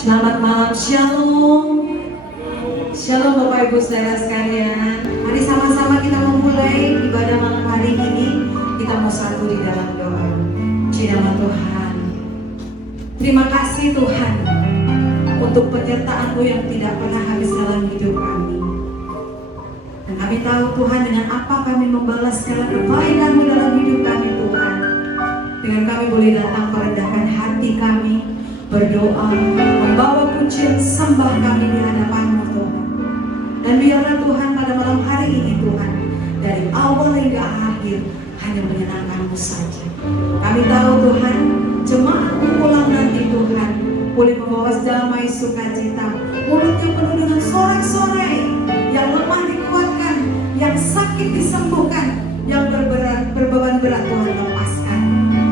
Selamat malam, shalom. Shalom Bapak Ibu Saudara sekalian. Mari sama-sama kita memulai ibadah malam hari ini. Kita mau satu di dalam doa. Puji nama Tuhan. Terima kasih Tuhan untuk penyertaan-Mu yang tidak pernah habis dalam hidup kami. Dan kami tahu Tuhan, dengan apa kami membalas segala kebaikan-Mu dalam hidup kami Tuhan. Dengan kami boleh datang merendahkan hati kami, berdoa, membawa pujian sembah kami di hadapan-Mu Tuhan. Dan biarlah Tuhan pada malam hari ini Tuhan, dari awal hingga akhir hanya menyenangkan-Mu saja. Kami tahu Tuhan, jemaat-Mu pulang nanti Tuhan boleh membawa damai sukacita, mulutnya penuh dengan sorak-sorai, yang lemah dikuatkan, yang sakit disembuhkan, yang berbeban berat Tuhan lepaskan.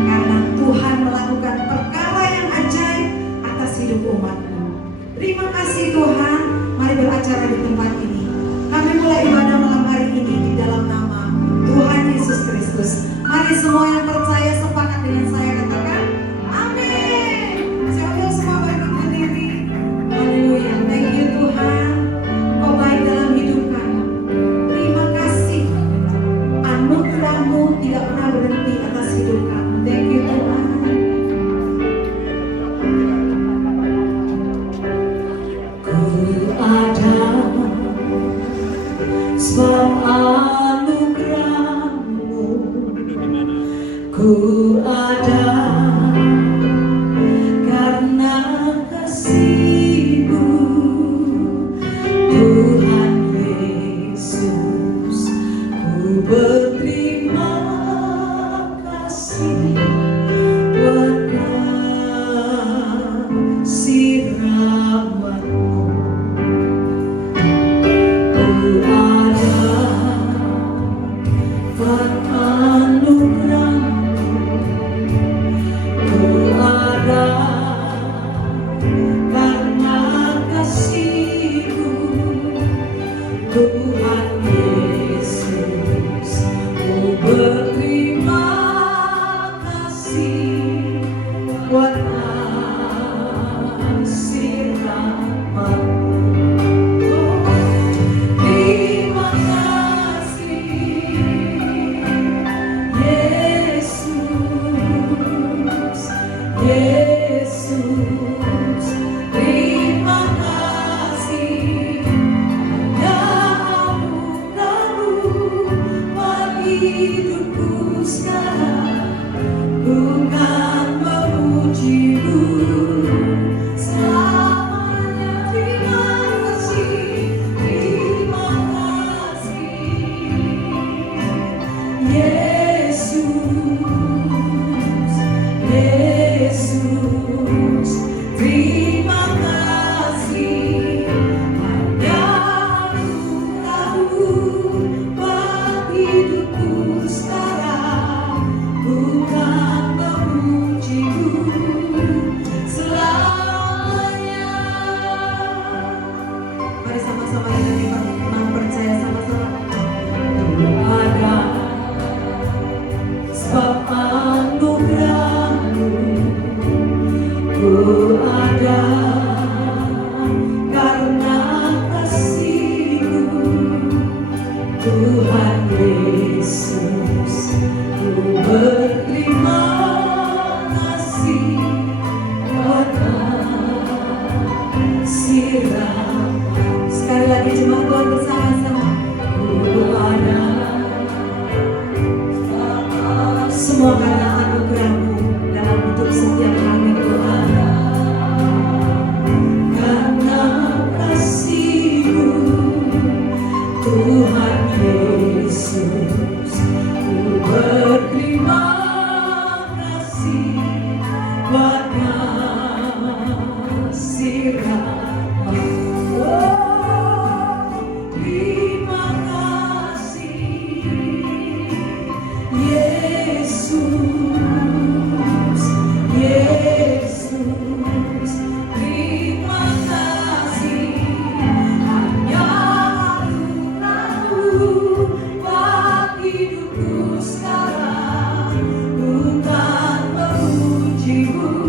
Karena Tuhan melakukan perkara yang ajaib atas hidup umat-Mu. Terima kasih Tuhan. Mari beracara di tempat ini. Kami mulai ibadah malam hari ini di dalam nama Tuhan Yesus Kristus. Mari semua yang percaya sepakat dengan saya katakan amin. Siapa semua berdiri. Haleluya. Thank you Tuhan. Kau baik dalam hidup kami. Terima kasih. Anugerah-Mu tidak pernah berhenti atas hidup kami. Thank you Tuhan. Sebab anugerah-Mu, ku ada karena kasih-Mu, Tuhan Yesus. Ku berterima kasih buat kasih rahmat-Mu. Ku buat anugerah-Mu, ku ada karena kasih-Mu, Tuhan Yesus. Ku berterima kasih buat kasih rahmat-Mu. Yesus, terima kasih ya anugerah-Mu bagi hidupku sekarang. Bukan memuji-Mu selamanya. Terima kasih, terima kasih Yesus, Yesus, terima kasih hanya anugerah-Mu bagi hidupku sekarang. Bukan memuji-Mu selamanya. Mari sama-sama kita percaya sama-sama. Ada sebab anugerah-Mu, ku ada karena kasih-Mu, Tuhan Yesus. Ku berterima kasih buat kasih rahmat. Sekali lagi jemaat Tuhan bersama-sama. Ku ada semua karena anugerah-Mu dalam hidup setiap kami Tuhan. Karena kasih-Mu, Tuhan Yesus. Ku berterima kasih buat kasih rahmat-Mu. Terima kasih Yesus, Yesus, terima kasih hanya anugerah-Mu bagi hidupku sekarang. Bukan memuji-Mu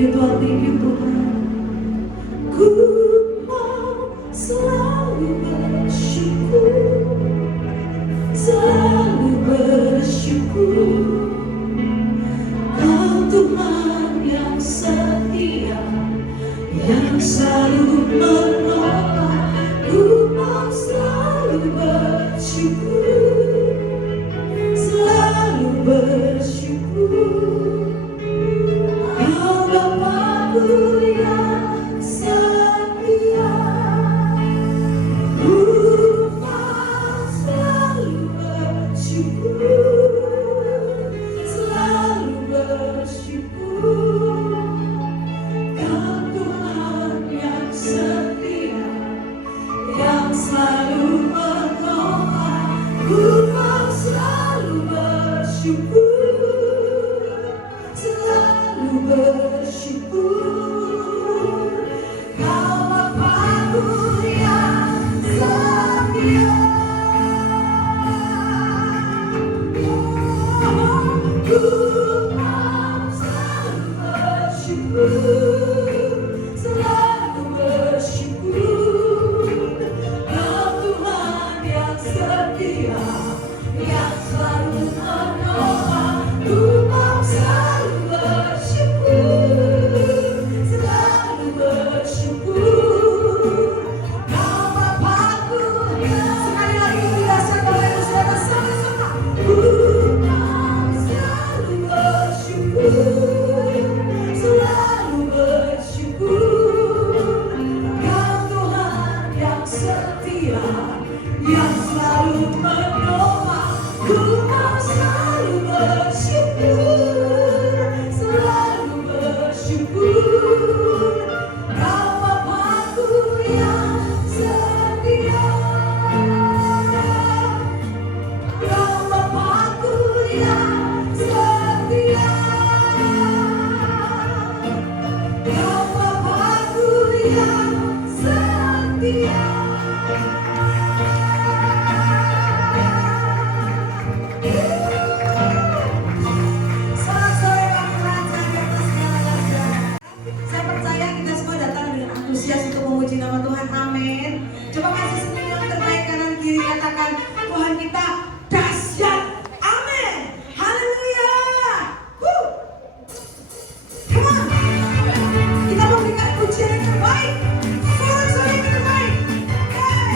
you Tuhan. Ku mau selalu bersyukur, selalu bersyukur. Kau Tuhan yang setia, yang selalu menolong. Ku mau selalu bersyukur, selalu bersyukur. Kau Bapa-Ku yang setia. Ku mau selalu bersyukur, selalu bersyukur. Kau Tuhan yang setia, yang selalu menolong. Ku mau selalu bersyukur, selalu bersyukur. Kau Bapa-Ku yang setia. Ku mau selalu bersyukur, selalu bersyukur. Kau Tuhan yang setia, yang selalu menolong. Ku mau selalu bersyukur, selalu bersyukur. Kau Bapa-Ku. Sekali lagi dirasakan oleh saudara sama-sama. Ku mau selalu bersyukur, selalu bersyukur. Kau Tuhan yang setia, yang selalu menolong. Ku mau selalu bersyukur, selalu bersyukur. Kau Bapa-Ku yang setia. Kau Bapa-Ku yang setia. Kau Bapa-Ku yang setia. Selamat sore kami rancang di atas segala-galanya. Saya percaya kita semua datang dengan antusias untuk memuji nama Tuhan. Amin. Coba kasih senyum yang terbaik kanan kiri, katakan Tuhan kita dahsyat. Amin. Haleluya. Come on. Kita memberikan pujian yang terbaik, sorak-sorai yang terbaik. Hey.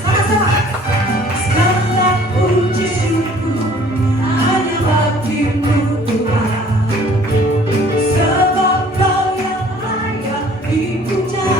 Sama-sama. Segala puji syukur hanya bagi-Mu Tuhan, sebab Kau yang layak dipuja.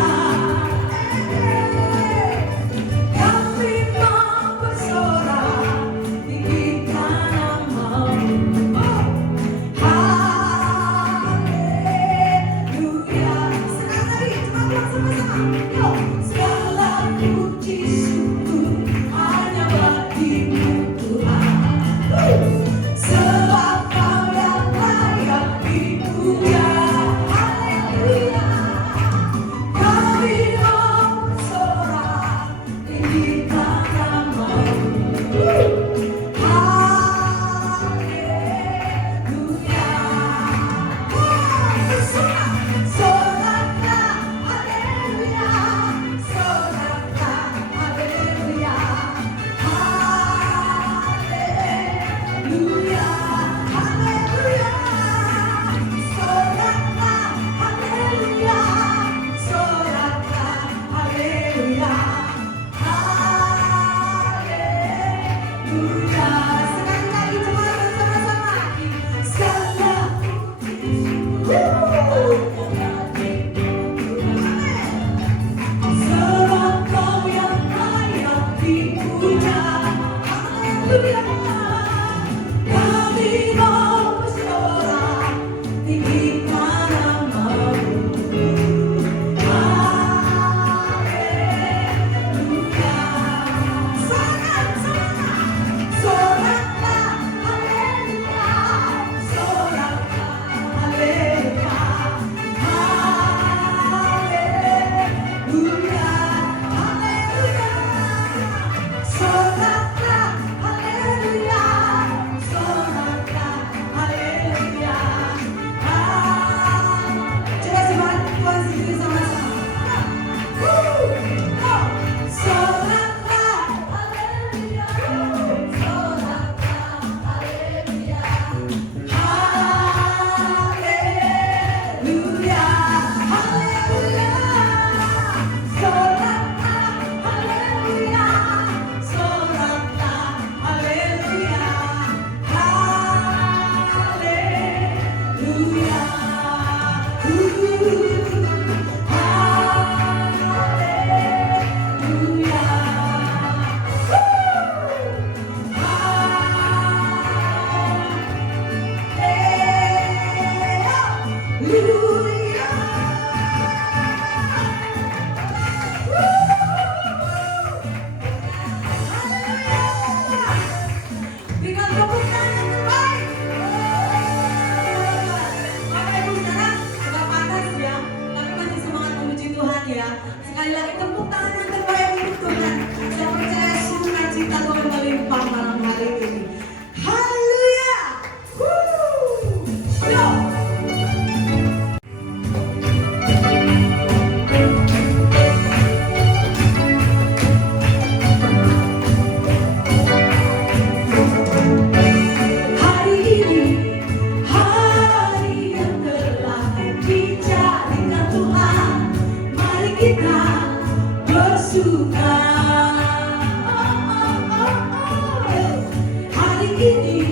ini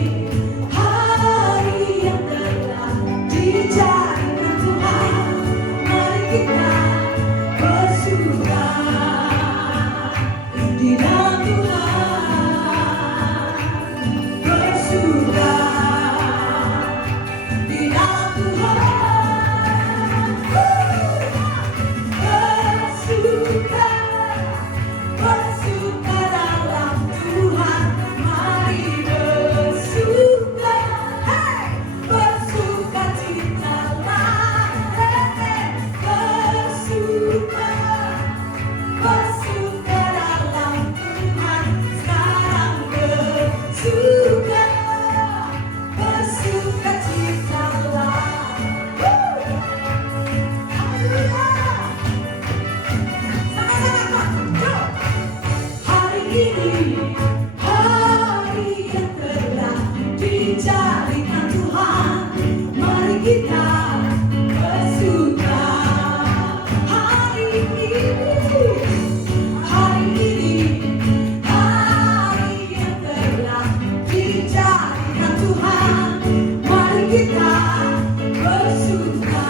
hari yang telah dijadikan Tuhan. Mari kita bersuka di dalam Tuhan, bersuka di dalam Tuhan, bersuka, bersuka dalam Tuhan. Mari bersuka, hey, bersuka citalah, bersuka, bersuka dalam Tuhan. Sekarang bersuka, bersuka citalah. Hari ini hari yang telah dijadikan Tuhan. Mari kita bersuka. Hari ini hari yang telah dijadikan Tuhan. Mari kita bersuka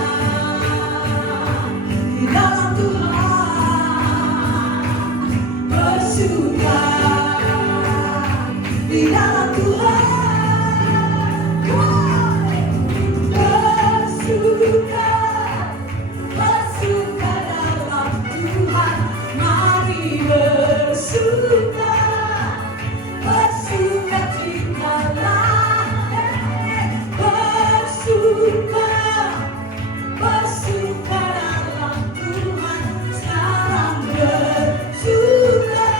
di dalam Tuhan, bersuka di dalam Tuhan, bersuka, bersuka dalam Tuhan. Mari bersuka, bersuka citalah, bersuka, bersuka dalam Tuhan. Sekarang bersuka,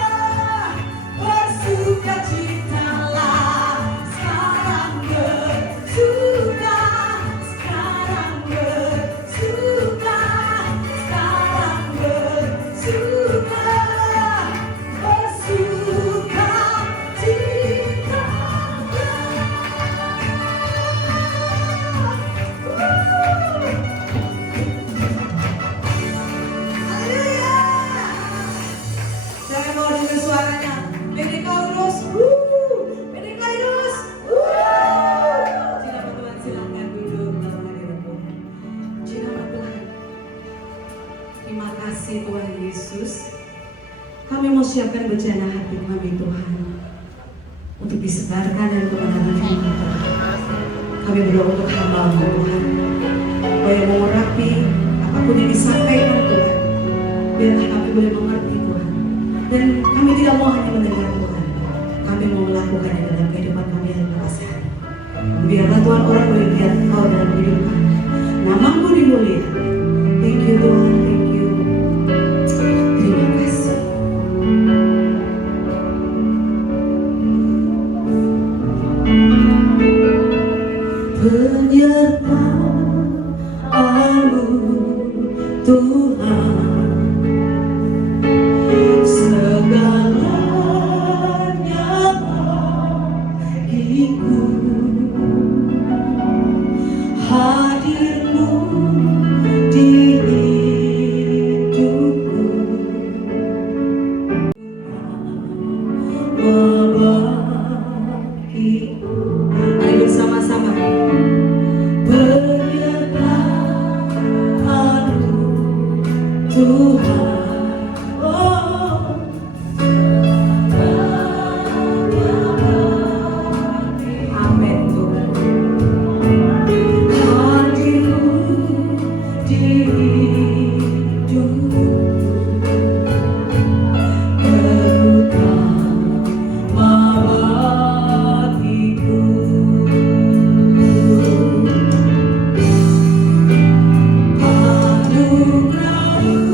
bersuka citalah. Sekarang bersuka, sekarang bersuka, sekarang bersuka, bersuka Haleluya. Saya mau dengar suaranya. Benekaurus, Benekaurus. Jina Tuhan, silakan duduk dalam hadirat Tuhan. Jina Tuhan, terima kasih Tuhan Yesus. Kami mau siapkan bejana hati kami Tuhan untuk disebarkan dan kebenaran firman Tuhan. Kami berdoa untuk hamba-Mu Tuhan, supaya mengurapi apapun yang disampaikan Tuhan. Biarlah kami boleh mengerti Tuhan. Dan kami tidak mau hanya mendengar Tuhan, kami mau melakukannya dalam kehidupan kami yang sehari-hari. Biarlah Tuhan orang boleh lihat Engkau dalam hidup kami. Nama-Mu dimuliakan. Thank you Tuhan, thank you. Terima kasih. Penyertaan-Mu Tuhan, segalanya bagiku. Hadir-Mu di hidupku, membagiku. Mari bersama-sama. Penyertaan-Mu Tuhan, oh, amin Tuhan. Hadir-Mu di hidupku, terutama bagiku. Anugerah-Mu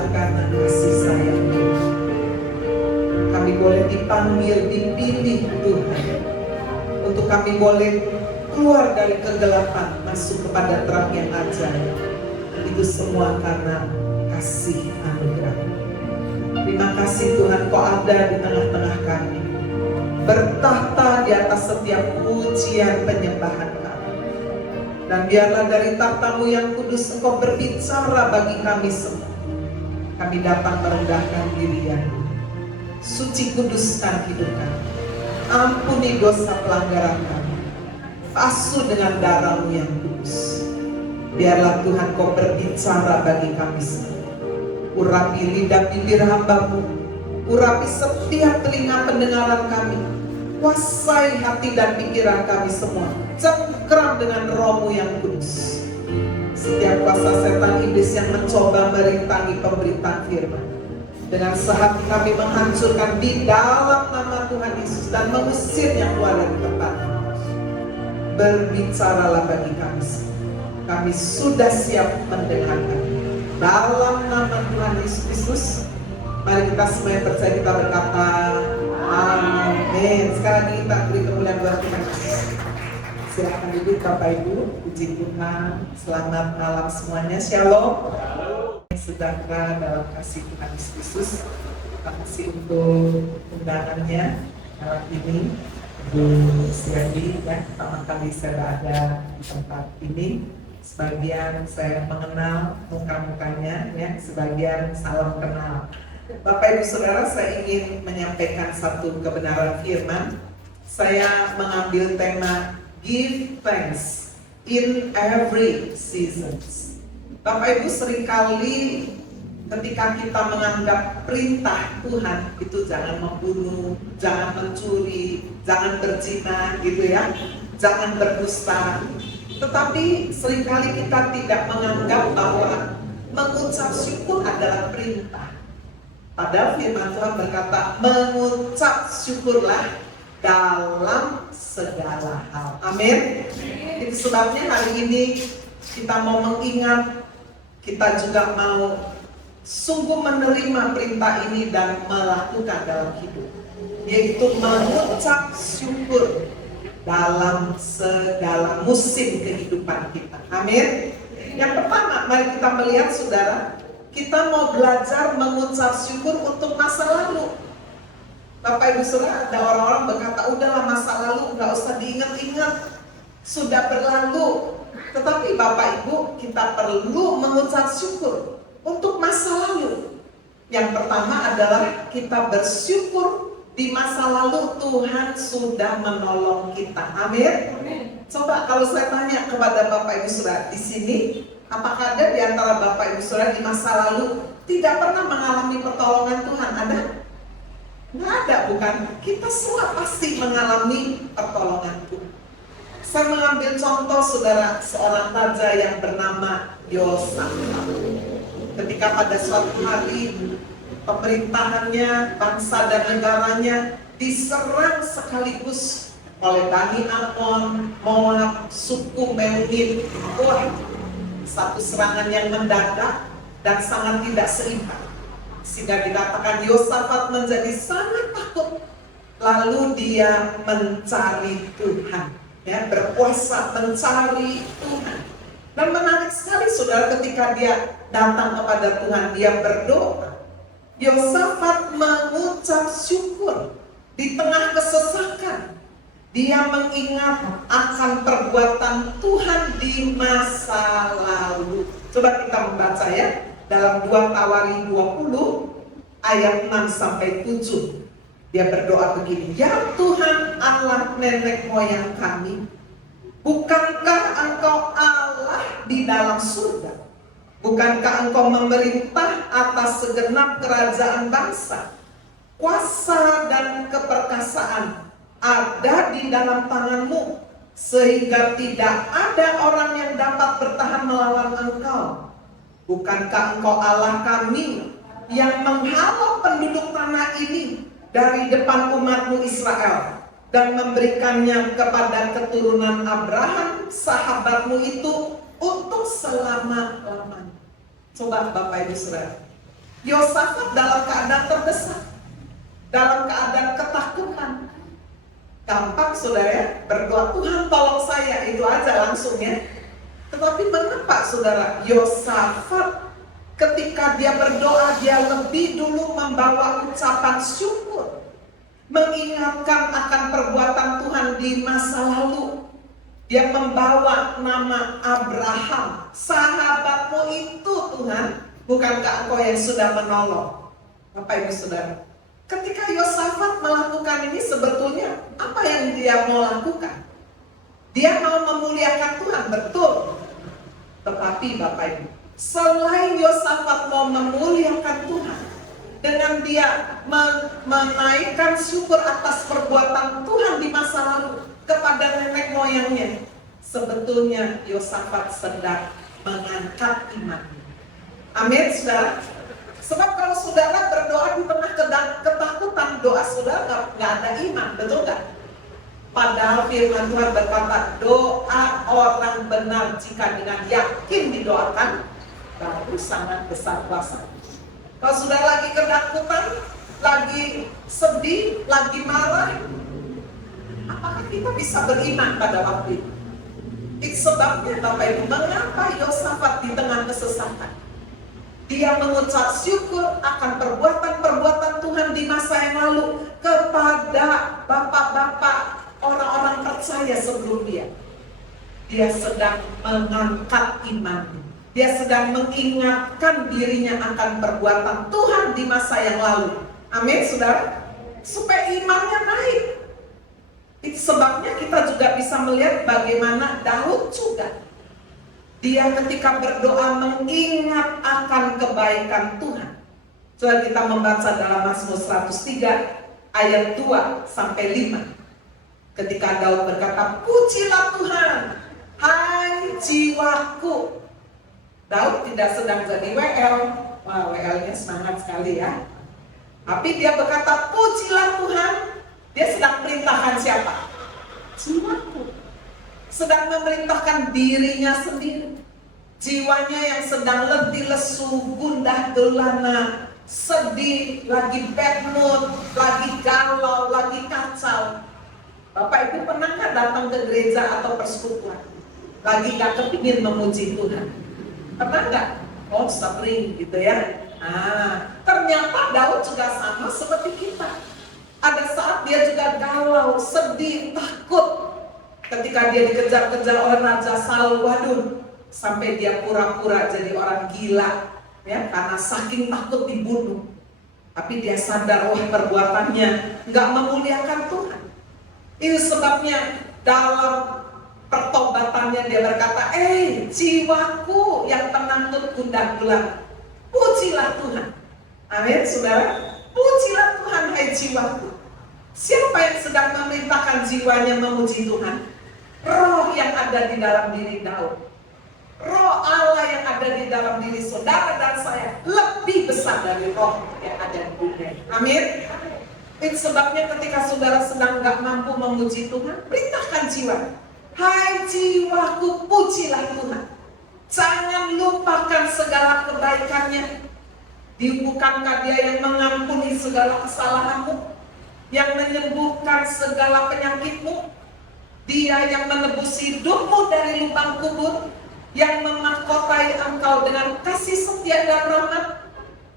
adalah karena kasih sayang Tuhan. Kami boleh dipanggil, dipilih Tuhan, untuk kami boleh keluar dari kegelapan, masuk kepada terang yang ajaib. Itu semua karena kasih anugerah. Terima kasih Tuhan, Kau ada di tengah-tengah kami, bertahta di atas setiap pujian penyembahan kami. Dan biarlah dari tahta-Mu yang kudus Engkau berbicara bagi kami semua. Kami dapat merendahkan diri yang suci, kuduskan hidup kami. Ampuni dosa pelanggaran kami, basuh dengan darah-Mu yang kudus. Biarlah Tuhan Kau berbicara bagi kami semua. Urapi lidah bibir hamba-Mu, urapi setiap telinga pendengaran kami, kuasai hati dan pikiran kami semua, cengkram dengan Roh-Mu yang kudus. Setiap kuasa setan iblis yang mencoba merintangi pemberitaan firman, dengan sehati kami menghancurkan di dalam nama Tuhan Yesus dan mengusirnya keluar dari tempat. Berbicaralah bagi kami semua. Kami sudah siap mendengarkan. Dalam nama Tuhan Yesus Kristus, mari kita semua yang percaya kita berkata amin. Sekarang kita beri kemuliaan buat Tuhan Yesus. Silakan duduk Bapak Ibu. Puji Tuhan. Selamat malam semuanya. Shalom. Sejahtera dalam kasih Tuhan Yesus Kristus. Terima kasih untuk undangannya malam ini. Bu Sirandi, ya, pertama kali saya ada di tempat ini. Sebagian saya mengenal muka-mukanya, ya, sebagian salam kenal. Bapak Ibu Saudara, saya ingin menyampaikan satu kebenaran firman. Saya mengambil tema Give Thanks in Every Seasons. Bapak Ibu, seringkali ketika kita menganggap perintah Tuhan itu jangan membunuh, jangan mencuri, jangan berzina gitu ya, jangan berdusta. Tetapi seringkali kita tidak menganggap bahwa mengucap syukur adalah perintah. Padahal firman Tuhan berkata, mengucap syukurlah dalam segala hal. Amin. Itu sebabnya hari ini kita mau mengingat, kita juga mau sungguh menerima perintah ini dan melakukan dalam hidup, yaitu mengucap syukur dalam segala musim kehidupan kita. Amin. Yang pertama, mari kita melihat saudara, kita mau belajar mengucap syukur untuk masa lalu. Bapak Ibu Saudara, ada orang-orang berkata, udahlah masa lalu nggak usah diingat-ingat, sudah berlalu. Tetapi Bapak Ibu, kita perlu mengucap syukur untuk masa lalu. Yang pertama adalah kita bersyukur di masa lalu Tuhan sudah menolong kita. Amin. Coba kalau saya tanya kepada Bapak Ibu Saudara di sini, apakah ada di antara Bapak Ibu Saudara di masa lalu tidak pernah mengalami pertolongan Tuhan? Ada? Nggak ada, bukan? Kita semua pasti mengalami pertolongan Tuhan. Saya mengambil contoh saudara, seorang raja yang bernama Yosafat. Ketika pada suatu hari pemerintahannya, bangsa dan negaranya diserang sekaligus oleh Bani Amon, Moab, suku Meunin. Wah, satu serangan yang mendadak dan sangat tidak seimbang, sehingga dikatakan Yosafat menjadi sangat takut. Lalu dia mencari Tuhan, ya, berpuasa mencari Tuhan. Dan menarik sekali saudara, ketika dia datang kepada Tuhan, dia berdoa. Yosafat mengucap syukur di tengah kesesakan. Dia mengingat akan perbuatan Tuhan di masa lalu. Coba kita membaca ya, dalam 2 Tawari 20 ayat 6-7. Dia berdoa begini, ya Tuhan Allah nenek moyang kami, bukankah Engkau Allah di dalam surga? Bukankah Engkau memerintah atas segenap kerajaan bangsa? Kuasa dan keperkasaan ada di dalam tangan-Mu, sehingga tidak ada orang yang dapat bertahan melawan Engkau. Bukankah Engkau Allah kami yang menghalau penduduk tanah ini dari depan umat-Mu Israel dan memberikannya kepada keturunan Abraham, sahabat-Mu itu, untuk selama-lamanya. Coba Bapak Ibu Saudara, Yosafat dalam keadaan terdesak, dalam keadaan ketakutan. Gampang saudara ya, berdoa Tuhan tolong saya, itu aja langsung ya. Tetapi mengapa saudara Yosafat ketika dia berdoa, dia lebih dulu membawa ucapan syukur, mengingatkan akan perbuatan Tuhan di masa lalu. Dia membawa nama Abraham, sahabatmu itu Tuhan, bukankah engkau yang sudah menolong? Bapak Ibu Saudara, ketika Yosafat melakukan ini sebetulnya apa yang dia mau lakukan? Dia mau memuliakan Tuhan, betul. Tetapi Bapak Ibu, selain Yosafat mau memuliakan Tuhan, dengan dia menaikkan syukur atas perbuatan Tuhan di masa lalu kepada nenek moyangnya, sebetulnya Yosafat sedang mengangkat imannya. Amin, saudara. Sebab kalau saudara berdoa di tengah ketakutan, doa saudara nggak ada iman, betul nggak? Padahal firman Tuhan berkata, doa orang benar jika dengan yakin didoakan, baru sangat besar kuasa. Kalau sudah lagi ketakutan, lagi sedih, lagi marah, apakah kita bisa beriman pada waktu itu? Itu sebabnya Bapak Ibu, mengapa Yosafat di tengah kesesakan, dia mengucap syukur akan perbuatan-perbuatan Tuhan di masa yang lalu kepada bapak-bapak orang-orang percaya sebelum dia. Dia sedang mengangkat imannya. Dia sedang mengingatkan dirinya akan perbuatan Tuhan di masa yang lalu. Amin, saudara. Supaya imannya naik. Itu sebabnya kita juga bisa melihat bagaimana Daud juga. Dia ketika berdoa mengingat akan kebaikan Tuhan. Coba kita membaca dalam Mazmur 103 ayat 2 sampai 5. Ketika Daud berkata, pujilah Tuhan, hai jiwaku. Daud tidak sedang jadi WL. Wah, WL-nya semangat sekali ya. Tapi dia berkata, pujilah Tuhan. Dia sedang perintahkan siapa? Jiwaku. Sedang memerintahkan dirinya sendiri. Jiwanya yang sedang letih lesu, gundah gulana, sedih, lagi bad mood, lagi galau, lagi kacau. Bapak Ibu pernah nggak datang ke gereja atau persekutuan? Lagi gak kepingin memuji Tuhan? Pernah nggak? Oh, sering gitu ya. Nah, ternyata Daud juga sama seperti kita. Ada saat dia juga galau, sedih, takut. Ketika dia dikejar-kejar oleh Raja Saul, waduh, sampai dia pura-pura jadi orang gila, ya, karena saking takut dibunuh. Tapi dia sadar, wah, perbuatannya nggak memuliakan Tuhan. Itu sebabnya dalam pertobatannya dia berkata, jiwaku yang penakut gundah gulana, pujilah Tuhan. Amin, saudara. Pujilah Tuhan, hai jiwaku. Siapa yang sedang memerintahkan jiwanya memuji Tuhan? Roh yang ada di dalam diri Daud. Roh Allah yang ada di dalam diri saudara dan saya lebih besar dari roh yang ada di dunia. Amin. Itu sebabnya ketika saudara sedang gak mampu memuji Tuhan, perintahkan jiwa. Hai jiwaku, pujilah Tuhan. Jangan lupakan segala kebaikannya. Bukankah dia yang mengampuni segala kesalahanmu, yang menyembuhkan segala penyakitmu? Dia yang menebus hidupmu dari lubang kubur, yang memahkotai engkau dengan kasih setia dan rahmat.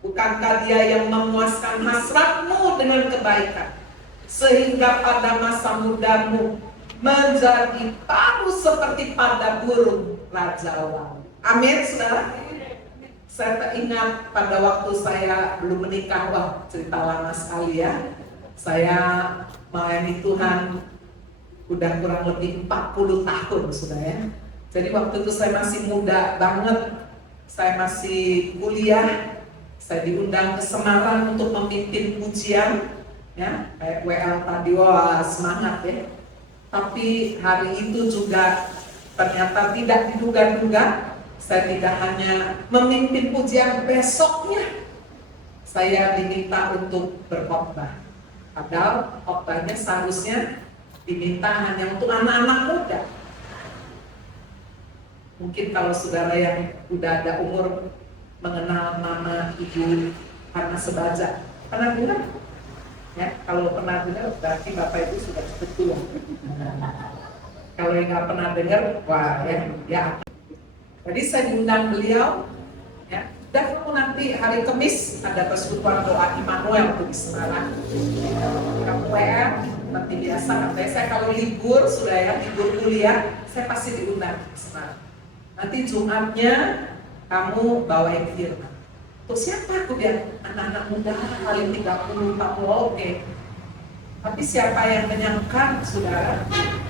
Bukankah dia yang memuaskan hasratmu dengan kebaikan, sehingga pada masa mudamu menjadi baru seperti pada burung rajawan. Amin, saudara. Saya teringat pada waktu saya belum menikah, wah, cerita lama sekali ya. Saya melayani Tuhan udah kurang lebih 40 tahun sudah ya. Jadi waktu itu saya masih muda banget. Saya masih kuliah. Saya diundang ke Semarang untuk memimpin pujian, ya, kayak WL tadi, wah, semangat ya. Tapi hari itu juga ternyata tidak diduga-duga, saya tidak hanya memimpin pujian, besoknya saya diminta untuk berkhotbah. Padahal khotbahnya seharusnya diminta hanya untuk anak-anak muda. Mungkin kalau saudara yang udah ada umur mengenal nama Ibu karena sebaja. Pernah dengar? Ya, kalau pernah dengar berarti Bapak Ibu sudah cukup tua. Kalau yang nggak pernah dengar, wah ya. Jadi saya diundang beliau, ya. Dan kamu nanti hari Kamis ada persekutuan doa Immanuel di Semarang. Kamu WR, nanti biasa katanya saya kalau libur sudah ya libur kuliah, saya pasti diundang ke Semarang. Nanti Jumatnya kamu bawain firman. Tuh siapa aku bilang anak-anak muda paling 30 kamu oke. Tapi siapa yang menyangka saudara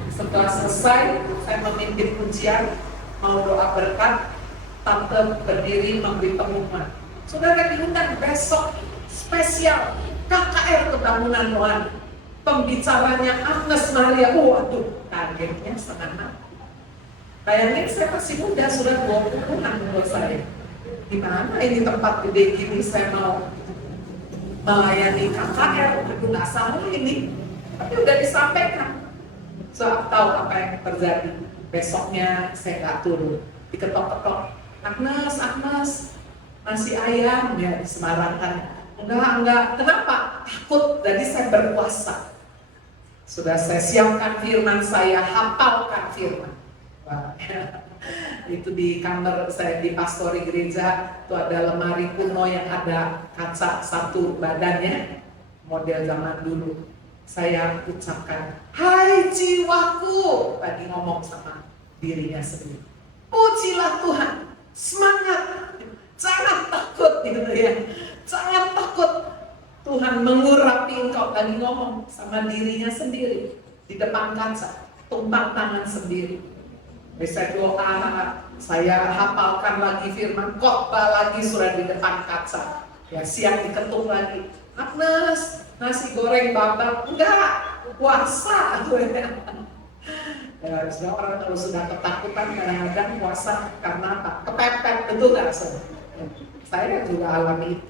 setelah selesai saya memimpin pujian mau doa berkat, tante berdiri memberi pengumuman. Saudara diundang besok spesial KKR Kebangunan Rohani. Pembicaranya Agnes Maria. Waduh, kagetnya setengah mati. Bayangin saya masih muda, sudah 20-an menurut saya. Gimana ini tempat gede gini saya mau melayani KKR, aku nggak sanggup ini. Tapi udah disampaikan. So, tahu apa yang terjadi. Besoknya saya nggak turun, diketok-ketok. Agnes, nasi ayam ya di Semarang kan. Enggak, kenapa? Takut, jadi saya berpuasa. Sudah saya siapkan firman, saya hafalkan firman. Wah, itu di kamar saya di pastori gereja, itu ada lemari kuno yang ada kaca satu badannya, model zaman dulu. Saya ucapkan, hai jiwaku, lagi ngomong sama dirinya sendiri. Pujilah Tuhan, semangat, jangan takut gitu ya, jangan takut. Tuhan mengurapi engkau, lagi ngomong sama dirinya sendiri di depan kaca, tumpang tangan sendiri. Saya doa, saya hafalkan lagi firman, khotbah lagi sudah di depan kaca. Ya siang diketuk lagi. Agnes, nasi goreng babak, enggak, puasa. Ya, semua orang kalau sudah ketakutan kadang-kadang puasa karena apa? Kepepet, betul nggak? Saya juga alami itu.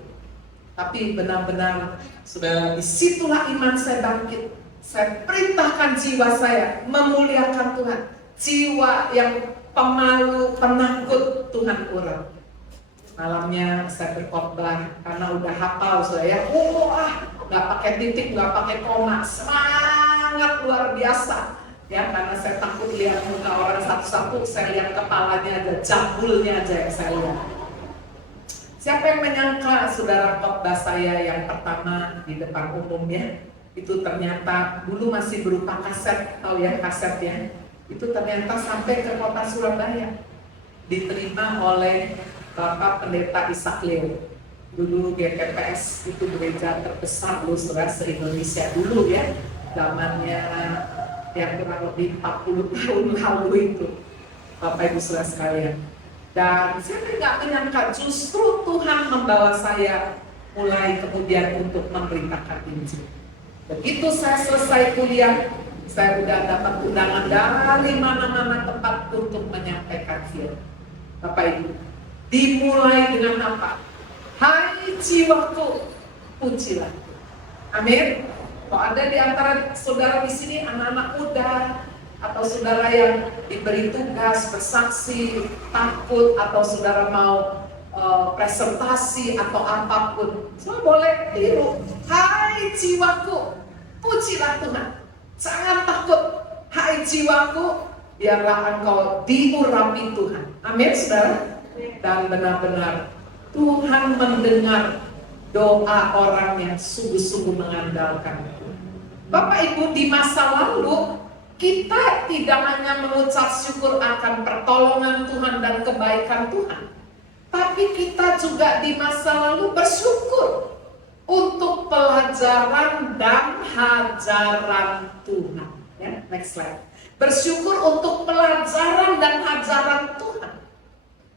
Tapi benar-benar sudah disitulah iman saya bangkit. Saya perintahkan jiwa saya memuliakan Tuhan. Jiwa yang pemalu, penakut Tuhan urang. Malamnya saya berkhotbah karena udah hafal saya. Nggak pakai titik, nggak pakai koma, semangat luar biasa. Ya, karena saya takut lihat muka orang satu-satu, saya lihat kepalanya aja, jambulnya aja yang saya lihat. Siapa yang menyangka saudara khotbah saya yang pertama di depan umumnya itu ternyata dulu masih berupa kaset, tahu ya kasetnya? Itu ternyata sampai ke kota Surabaya, diterima oleh Bapak Pendeta Ishak Leo. Dulu GPPS itu gereja terbesar loh saudara se-Indonesia dulu ya, zamannya yang kurang lebih 40 tahun lalu itu, Bapak Ibu saudara sekalian. Dan saya tidak menyangka justru Tuhan membawa saya mulai kemudian untuk memberitakan Injil. Begitu saya selesai kuliah, saya sudah dapat undangan dari mana-mana tempat untuk menyampaikan firman. Bapak Ibu, dimulai dengan apa? Hai jiwaku, pujilah. Amin. Kalau ada di antara saudara di sini anak-anak muda atau saudara yang diberi tugas bersaksi, takut, atau saudara mau presentasi atau apapun, semua boleh tiru. Hai jiwaku, pujilah Tuhan. Jangan takut, hai jiwaku, biarlah engkau diurapi Tuhan. Amin, saudara. Dan benar-benar Tuhan mendengar doa orang yang sungguh-sungguh mengandalkan Tuhan. Bapak Ibu, di masa lalu kita tidak hanya mengucap syukur akan pertolongan Tuhan dan kebaikan Tuhan, tapi kita juga di masa lalu bersyukur untuk pelajaran dan hajaran Tuhan. Ya, next slide. Bersyukur untuk pelajaran dan hajaran Tuhan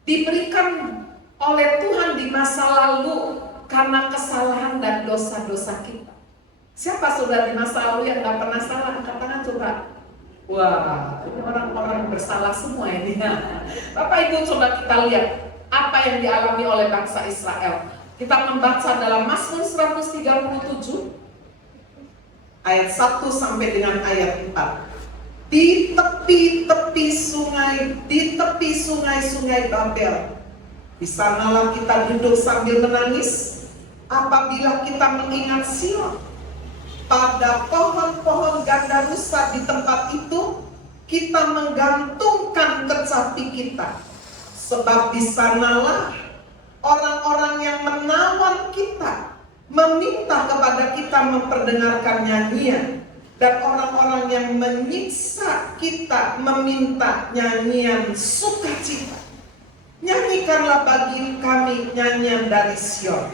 diberikan oleh Tuhan di masa lalu karena kesalahan dan dosa-dosa kita. Siapa saudara di masa lalu yang gak pernah salah? Angkat tangan coba. Wah, ini orang-orang bersalah semua ini. Bapak Ibu, coba kita lihat apa yang dialami oleh bangsa Israel. Kita membaca dalam Mazmur 137 ayat 1 sampai dengan ayat 4. Di tepi-tepi sungai-sungai Babel, di sanalah kita duduk sambil menangis. apabila kita mengingat Sion, pada pohon-pohon gandarusa di tempat itu kita menggantungkan kecapi kita, sebab di sanalah orang-orang yang menawan kita, meminta kepada kita memperdengarkan nyanyian, dan orang-orang yang menyiksa kita meminta nyanyian sukacita. Nyanyikanlah bagi kami nyanyian dari Sion.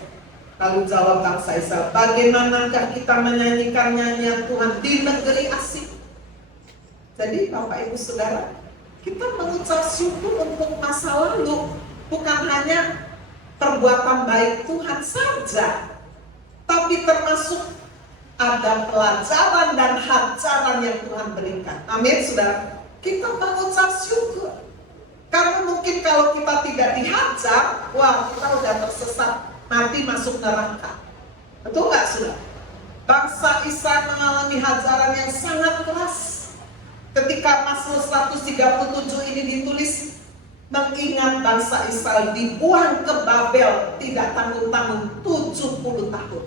Lalu jawab bangsa Israel, bagaimanakah kita menyanyikan nyanyian Tuhan di negeri asing? Jadi Bapak Ibu Saudara, kita mengucap syukur untuk masa lalu, bukan hanya perbuatan baik Tuhan saja, tapi termasuk ada pelajaran dan hajaran yang Tuhan berikan. Amin, Saudara. Kita mengucap syukur. Karena mungkin kalau kita tidak dihajar, wah kita udah tersesat, mati masuk neraka. Betul nggak, Saudara? Bangsa Israel mengalami hajaran yang sangat keras. Ketika Mazmur 137 ini ditulis, mengingat bangsa Israel dibuang ke Babel tidak tanggung-tanggung 70 tahun.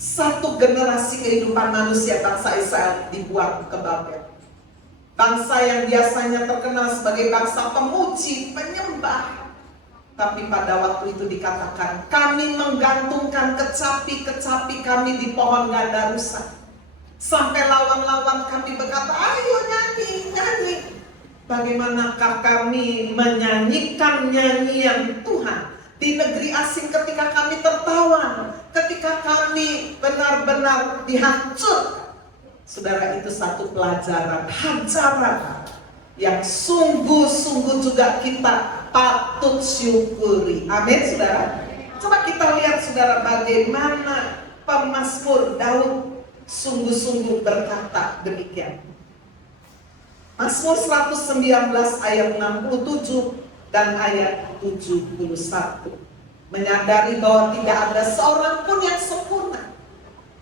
Satu generasi kehidupan manusia bangsa Israel dibuang ke Babel. Bangsa yang biasanya terkenal sebagai bangsa pemuji, penyembah. Tapi pada waktu itu dikatakan, kami menggantungkan kecapi-kecapi kami di pohon gandarusa. Sampai lawan-lawan kami berkata, ayo nyanyi, nyanyi. Bagaimanakah kami menyanyikan nyanyian Tuhan di negeri asing ketika kami tertawan, ketika kami benar-benar dihancurkan. Saudara, itu satu pelajaran, hajaran yang sungguh-sungguh juga kita patut syukuri. Amin, Saudara. Coba kita lihat, Saudara, bagaimana pemazmur Daud sungguh-sungguh berkata demikian. Mazmur 119 ayat 67 dan ayat 71. Menyadari bahwa tidak ada seorang pun yang sempurna.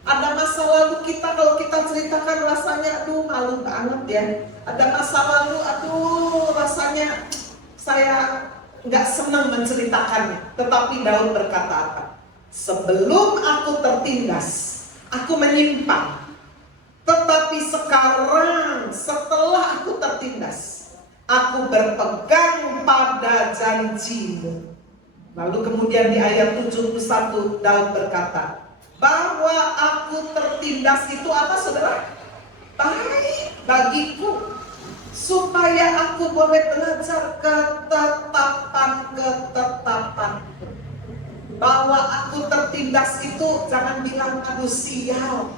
Ada masa lalu kita, kalau kita ceritakan rasanya aduh malu banget ya. Ada masa lalu aduh rasanya saya nggak senang menceritakannya. Tetapi Daud berkata apa? Sebelum aku tertindas, aku menyimpang. Tetapi sekarang setelah aku tertindas, aku berpegang pada janjimu. Lalu kemudian di ayat 71 Daud berkata, bahwa aku tertindas itu apa, Saudara? Baik bagiku, supaya aku boleh belajar ketetapan. Bahwa aku tertindas itu jangan bilang aduh sial,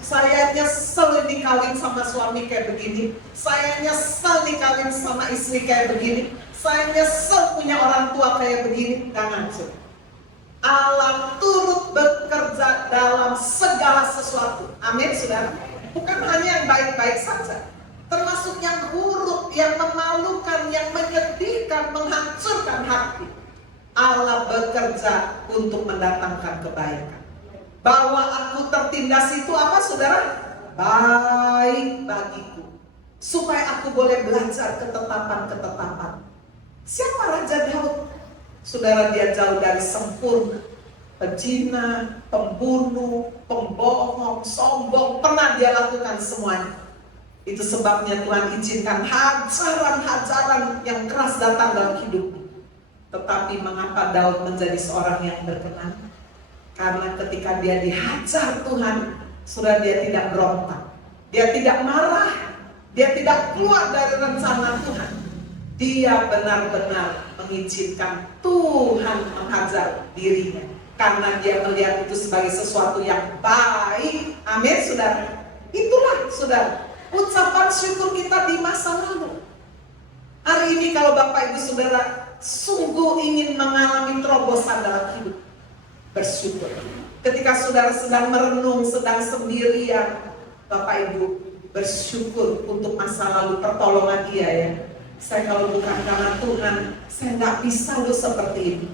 saya nyesel dikawin sama suami kayak begini, saya nyesel dikawin sama istri kayak begini, saya nyesel punya orang tua kayak begini. Jangan, Saudara. Allah turut bekerja dalam segala sesuatu. Amin, Saudara. Bukan hanya yang baik-baik saja, termasuk yang buruk, yang memalukan, yang menyedihkan, menghancurkan hati. Allah bekerja untuk mendatangkan kebaikan. Bahwa aku tertindas itu apa, Saudara? Baik bagiku, supaya aku boleh belajar ketetapan-ketetapan. Siapa Raja Daud? Saudara, dia jauh dari sempurna. Pezina, pembunuh, pembohong, sombong, pernah dia lakukan semuanya. Itu sebabnya Tuhan izinkan hajaran-hajaran yang keras datang dalam hidupnya. Tetapi mengapa Daud menjadi seorang yang berkenan? Karena ketika dia dihajar Tuhan, saudara, dia tidak berontak, dia tidak marah, dia tidak keluar dari rencana Tuhan. Dia benar-benar mengizinkan Tuhan menghajar dirinya, karena dia melihat itu sebagai sesuatu yang baik. Amin, Saudara. Itulah, Saudara, ucapan syukur kita di masa lalu. Hari ini kalau Bapak Ibu Saudara sungguh ingin mengalami terobosan dalam hidup, bersyukur. Ketika Saudara sedang merenung, sedang sendirian, Bapak Ibu bersyukur untuk masa lalu pertolongan Dia ya. Saya kalau bukan karena Tuhan, saya nggak bisa loh seperti ini.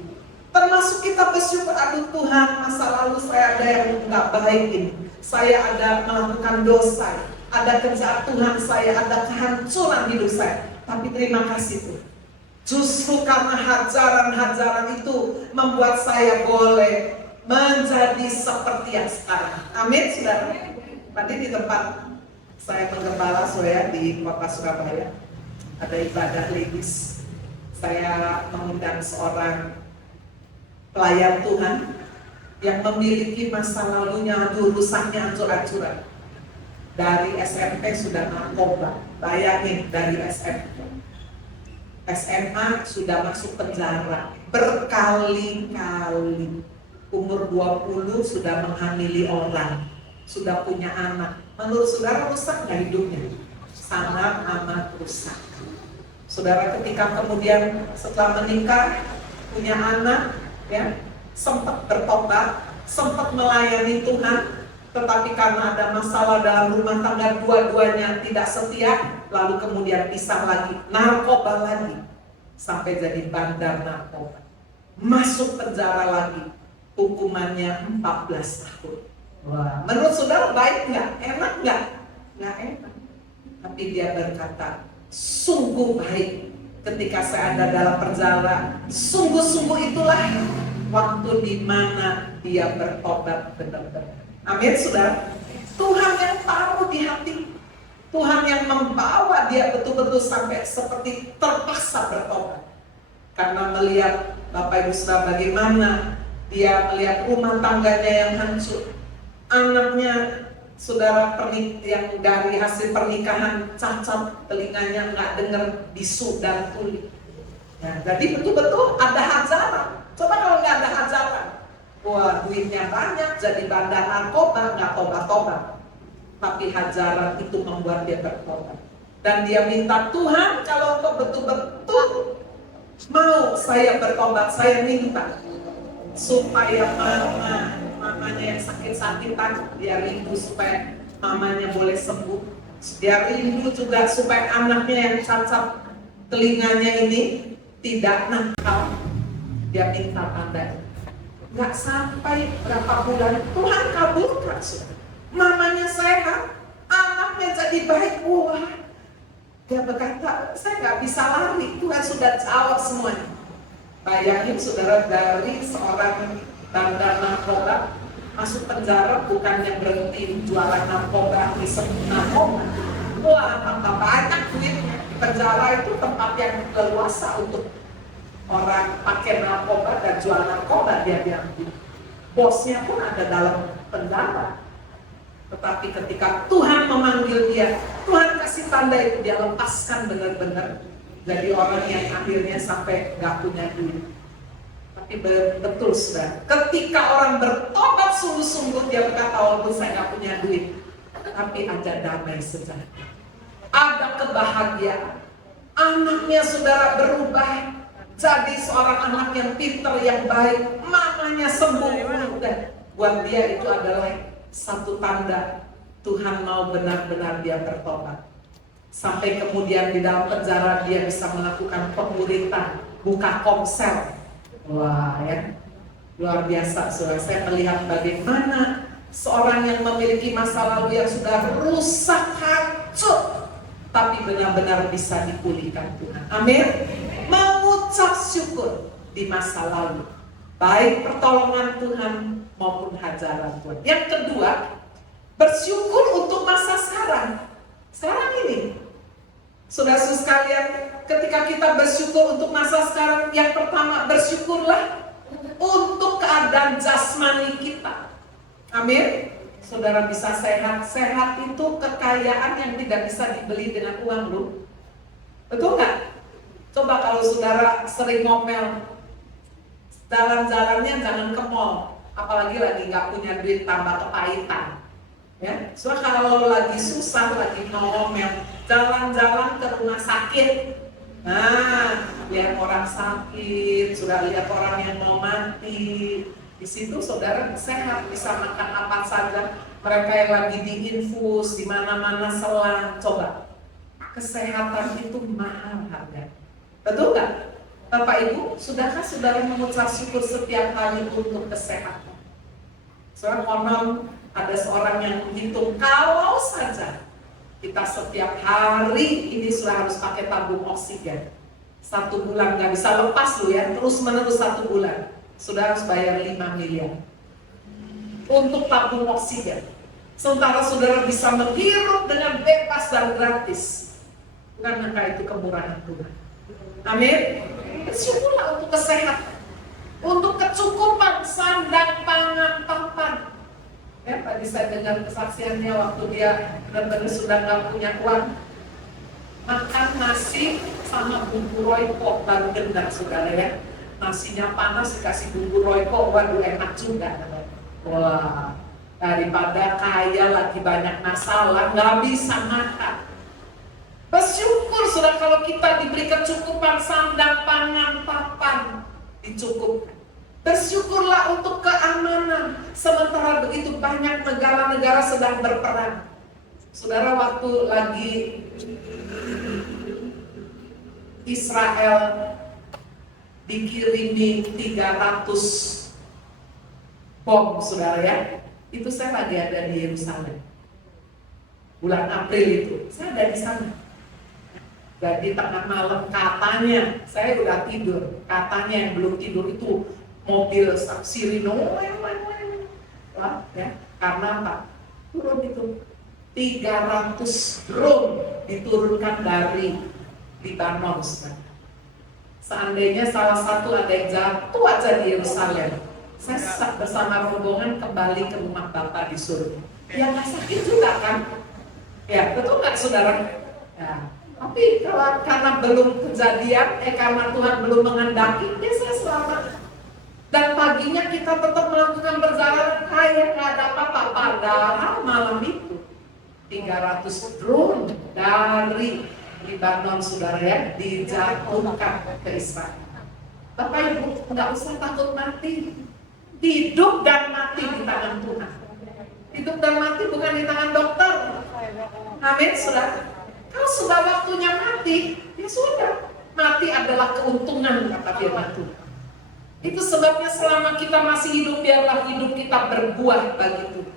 Termasuk kita bersyukur, aduh Tuhan, masa lalu saya ada yang nggak baik ini. Saya ada melakukan dosa, ada kejatuhan saya, ada kehancuran hidup saya. Tapi terima kasih Tuhan. Justru karena hajaran-hajaran itu membuat saya boleh menjadi seperti yang sekarang. Amin, saudara. Tadi di tempat saya menggembala saya di kota Surabaya ada ibadah ladies. Saya mengundang seorang pelayan Tuhan yang memiliki masa lalunya rusaknya hancur-hancuran. Dari SMP sudah narkoba, bayangin dari SMP. SMA sudah masuk penjara berkali-kali. Umur 20 sudah menghamili orang, sudah punya anak. Menurut saudara rusak nggak hidupnya? Sangat amat rusak. Saudara ketika kemudian setelah menikah, punya anak, ya sempat bertobat, sempat melayani Tuhan, tetapi karena ada masalah dalam rumah tangga dua-duanya tidak setia, lalu kemudian pisah lagi, narkoba lagi, sampai jadi bandar narkoba, masuk penjara lagi, hukumannya 14 tahun. Wah, menurut saudara baik nggak? Enak nggak? Nggak enak. Tapi dia berkata, sungguh baik ketika saya ada dalam penjara. Sungguh-sungguh itulah waktu di mana dia bertobat benar-benar. Amin, saudara. Tuhan yang taruh di hati, Tuhan yang membawa dia betul-betul sampai seperti terpaksa bertobat. Karena melihat Bapak Ibu Saudara bagaimana dia melihat rumah tangganya yang hancur, anaknya saudara yang dari hasil pernikahan cacat, telinganya nggak dengar, bisu dan tuli. Nah, jadi betul-betul ada hajaran. Coba kalau nggak ada hajaran, wah duitnya banyak, jadi bandar narkoba, nggak tobat-tobat. Tapi hajaran itu membuat dia bertobat. Dan dia minta, Tuhan kalau engkau betul-betul mau saya bertobat, saya minta supaya mamanya yang sakit-sakitan, dia rindu supaya mamanya boleh sembuh. Dia rindu juga supaya anaknya yang cacat telinganya ini tidak nakal. Dia minta tanda. Nggak sampai berapa bulan, Tuhan kabulkan. Mamanya sehat, anaknya jadi baik. Wah, dia berkata, saya nggak bisa lari, Tuhan sudah jawab semuanya. Bayangin saudara, dari seorang bandar narkoba masuk penjara, bukannya berhenti jualan narkoba, disebut narkoba. Wah, tambah banyak duitnya. Penjara itu tempat yang leluasa untuk orang pakai narkoba dan jual narkoba, dia bilang. Bosnya pun ada dalam penjara. Tetapi ketika Tuhan memanggil dia, Tuhan kasih tanda itu, dia lepaskan benar-benar. Jadi orang yang akhirnya sampai gak punya duit. Tapi betul saudara, ketika orang bertobat sungguh-sungguh, dia berkata, walaupun saya gak punya duit, tapi ada damai sejahtera, ada kebahagiaan. Anaknya saudara berubah jadi seorang anak yang pintar, yang baik. Mamanya sembuh. Dan buat dia itu adalah satu tanda Tuhan mau benar-benar dia bertobat. Sampai kemudian di dalam penjara dia bisa melakukan pemuritan, buka komsel. Wah ya, luar biasa saudara. Saya melihat bagaimana seorang yang memiliki masa lalu yang sudah rusak, hancur, tapi benar-benar bisa dipulihkan Tuhan. Amin. Mengucap syukur di masa lalu, baik pertolongan Tuhan maupun hajaran Tuhan. Yang kedua, bersyukur untuk masa sekarang. Sekarang ini, saudara-saudara sekalian, ketika kita bersyukur untuk masa sekarang, yang pertama bersyukurlah untuk keadaan jasmani kita. Amin. Saudara bisa sehat. Sehat itu kekayaan yang tidak bisa dibeli dengan uang loh. Betul nggak? Coba kalau saudara sering ngomel, jalan-jalannya jangan ke mall, apalagi lagi nggak punya duit, tambah kepahitan. Ya, soalnya kalau lagi susah, lagi mau ngomel, jalan-jalan ke rumah sakit. Nah, lihat orang sakit, sudah lihat orang yang mau mati. Di situ saudara sehat, bisa makan apa saja. Mereka yang lagi diinfus, di mana-mana selang, coba. Kesehatan itu mahal harga. Betul nggak? Bapak Ibu, sudahkah saudara mengucap syukur setiap hari untuk kesehatan? Soalnya konon ada seorang yang menghitung, kalau saja kita setiap hari ini sudah harus pakai tabung oksigen. 1 bulan nggak bisa lepas loh ya, terus menerus 1 bulan. Sudah harus bayar 5 miliar. untuk tabung oksigen. Sementara saudara bisa menghirup dengan bebas dan gratis. Bukankah itu kemurahan Tuhan? Amin. Bersyukurlah untuk kesehatan, untuk kecukupan sandang pangan papan. Ya, tadi saya dengar kesaksiannya waktu dia benar-benar sudah nggak punya uang, makan nasi sama bumbu royco baru dengar saudara ya. Nasinya panas dikasih bumbu royco, waduh enak juga. Wah, daripada kaya lagi banyak masalah nggak bisa makan. Bersyukur saudara kalau kita diberi kecukupan sandang pangan papan dicukupkan. Bersyukurlah untuk keamanan. Sementara begitu banyak negara-negara sedang berperang. Saudara, waktu lagi Israel dikirimi 300 bom, saudara ya. Itu saya lagi ada di Yerusalem. Bulan April itu, saya ada di sana. Jadi tengah malam katanya, saya udah tidur. Katanya yang belum tidur itu mobil sirine, wah, ya, karena apa? Turun itu 300 drone diturunkan dari Libanon. Seandainya salah satu ada yang jatuh aja di Yerusalem, saya bersama rombongan kembali ke rumah Bapa di surga. Ya nggak sakit juga kan? Ya betul nggak saudara? Ya. Tapi kalau karena belum kejadian, karena Tuhan belum menghendaki, ya saya selamat. Dan paginya kita tetap melakukan perjalanan kayak nggak ada apa-apa. Padahal malam itu 300 drone dari Libanon saudara ya dijatuhkan ke Israel. Bapak Ibu nggak usah takut mati. Hidup dan mati di tangan Tuhan. Hidup dan mati bukan di tangan dokter. Amin saudara. Kalau sudah waktunya mati, ya sudah. Mati adalah keuntungan kata firman Tuhan. Itu sebabnya selama kita masih hidup, biarlah hidup kita berbuah bagi Tuhan.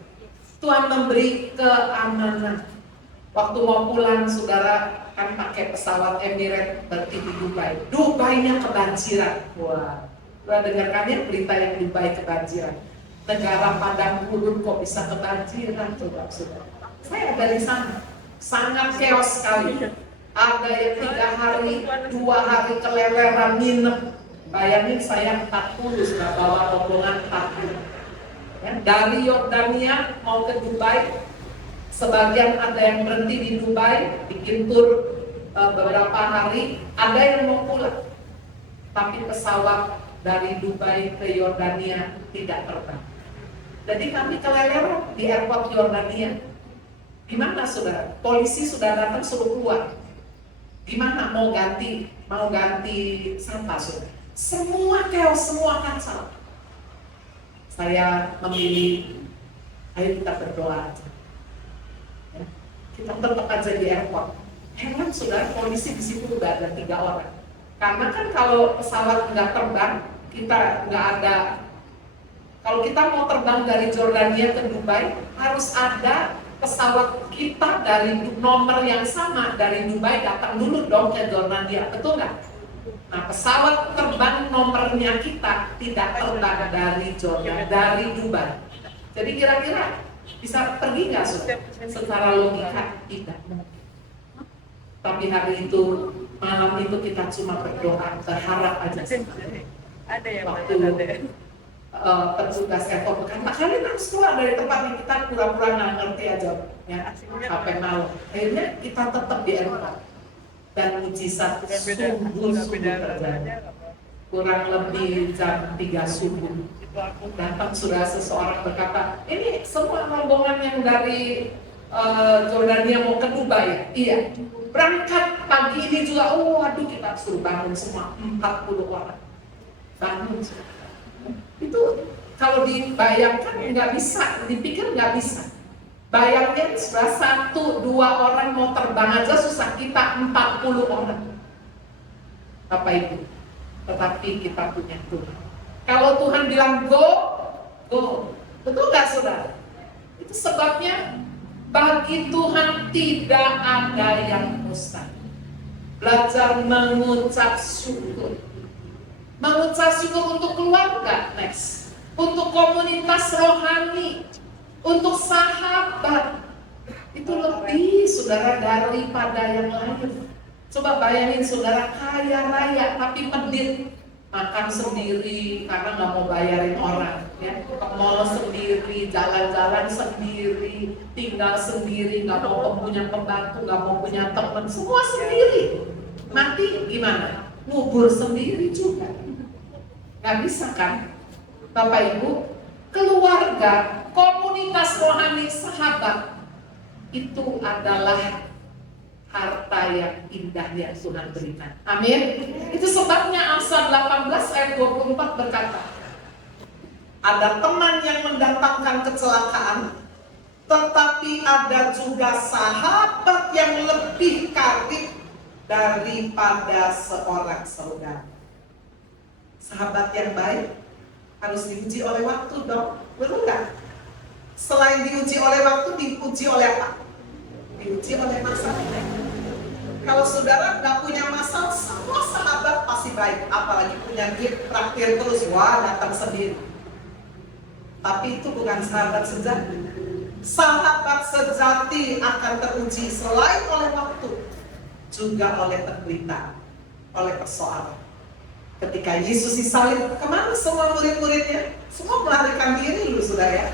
Tuhan memberi keamanan. Waktu mau pulang, saudara kan pakai pesawat Emirates berarti di Dubai. Dubainya kebanjiran. Wah, sudah dengar kan ya berita yang Dubai kebanjiran. Negara padang gurun kok bisa kebanjiran, coba saudara. Saya ada di sana, sangat chaos sekali. Ada yang 3 hari, 2 hari keleleran minum. Bayangin saya 40 sudah bawa rombongan 40 ya, dari Yordania mau ke Dubai. Sebagian ada yang berhenti di Dubai bikin tur beberapa hari, ada yang mau pulang tapi pesawat dari Dubai ke Yordania tidak terbang. Jadi kami keleleran di airport Yordania. Gimana saudara? Polisi sudah datang suruh keluar. Gimana mau ganti sampah saudara? Semua chaos, semua kacau. Saya memilih, ayo kita berdoa aja. Ya, kita tetap aja di airport. Heran saudara, polisi di situ udah ada 3 orang. Karena kan kalau pesawat nggak terbang, kita nggak ada. Kalau kita mau terbang dari Jordania ke Dubai, harus ada pesawat kita dari nomor yang sama dari Dubai datang dulu dong ke Jordania, betul nggak? Nah, pesawat terbang nomornya kita tidak terbang dari Jordan, dari Dubai. Jadi kira-kira bisa pergi nggak saudara? Secara logika tidak mungkin. Tapi hari itu, malam itu kita cuma berdoa, berharap aja. Ada yang waktu petugas airport berkata, kalian harus keluar dari tempat ini, kita pura-pura nggak ngerti aja, ya sampai malam. Akhirnya kita tetap di airport. Dan mujizat subuh terjadi. Kurang lebih jam 3 subuh datang sudah seseorang berkata, ini semua rombongan yang dari Jordania mau ke Dubai ya? Iya. Berangkat pagi ini juga, waduh kita suruh bangun semua 40 orang. Bangun semua. Itu kalau dibayangkan nggak bisa, dipikir nggak bisa. Bayangin sudah 1-2 orang mau terbang aja susah, kita 40 orang. Bapak Ibu, tetapi kita punya Tuhan. Kalau Tuhan bilang go, go. Betul nggak saudara? Itu sebabnya bagi Tuhan tidak ada yang mustahil. Belajar mengucap syukur. Mengucap syukur untuk keluarga, next. untuk komunitas rohani, untuk sahabat. Itu lebih saudara daripada yang lain. Coba bayangin saudara kaya raya tapi medit, makan sendiri karena nggak mau bayarin orang, ya, ke mall sendiri, jalan-jalan sendiri, tinggal sendiri, nggak mau punya pembantu, nggak mau punya teman, semua sendiri. Mati gimana? Ngubur sendiri juga. Nggak bisa kan? Bapak Ibu, keluarga, komunitas rohani, sahabat, itu adalah harta yang indah yang Tuhan berikan. Amin. Itu sebabnya Amsal 18 ayat 24 berkata, Ada teman yang mendatangkan kecelakaan, tetapi ada juga sahabat yang lebih karib daripada seorang saudara. Sahabat yang baik harus diuji oleh waktu dong, betul nggak? Selain diuji oleh waktu, diuji oleh apa? Diuji oleh masalah. Kalau saudara nggak punya masalah, semua sahabat pasti baik. Apalagi punya duit, traktir terus, wah datang sendiri. Tapi itu bukan sahabat sejati. Sahabat sejati akan teruji selain oleh waktu, juga oleh penderitaan, oleh persoalan. Ketika Yesus disalib, kemana semua murid-muridnya? Semua melarikan diri loh saudara ya.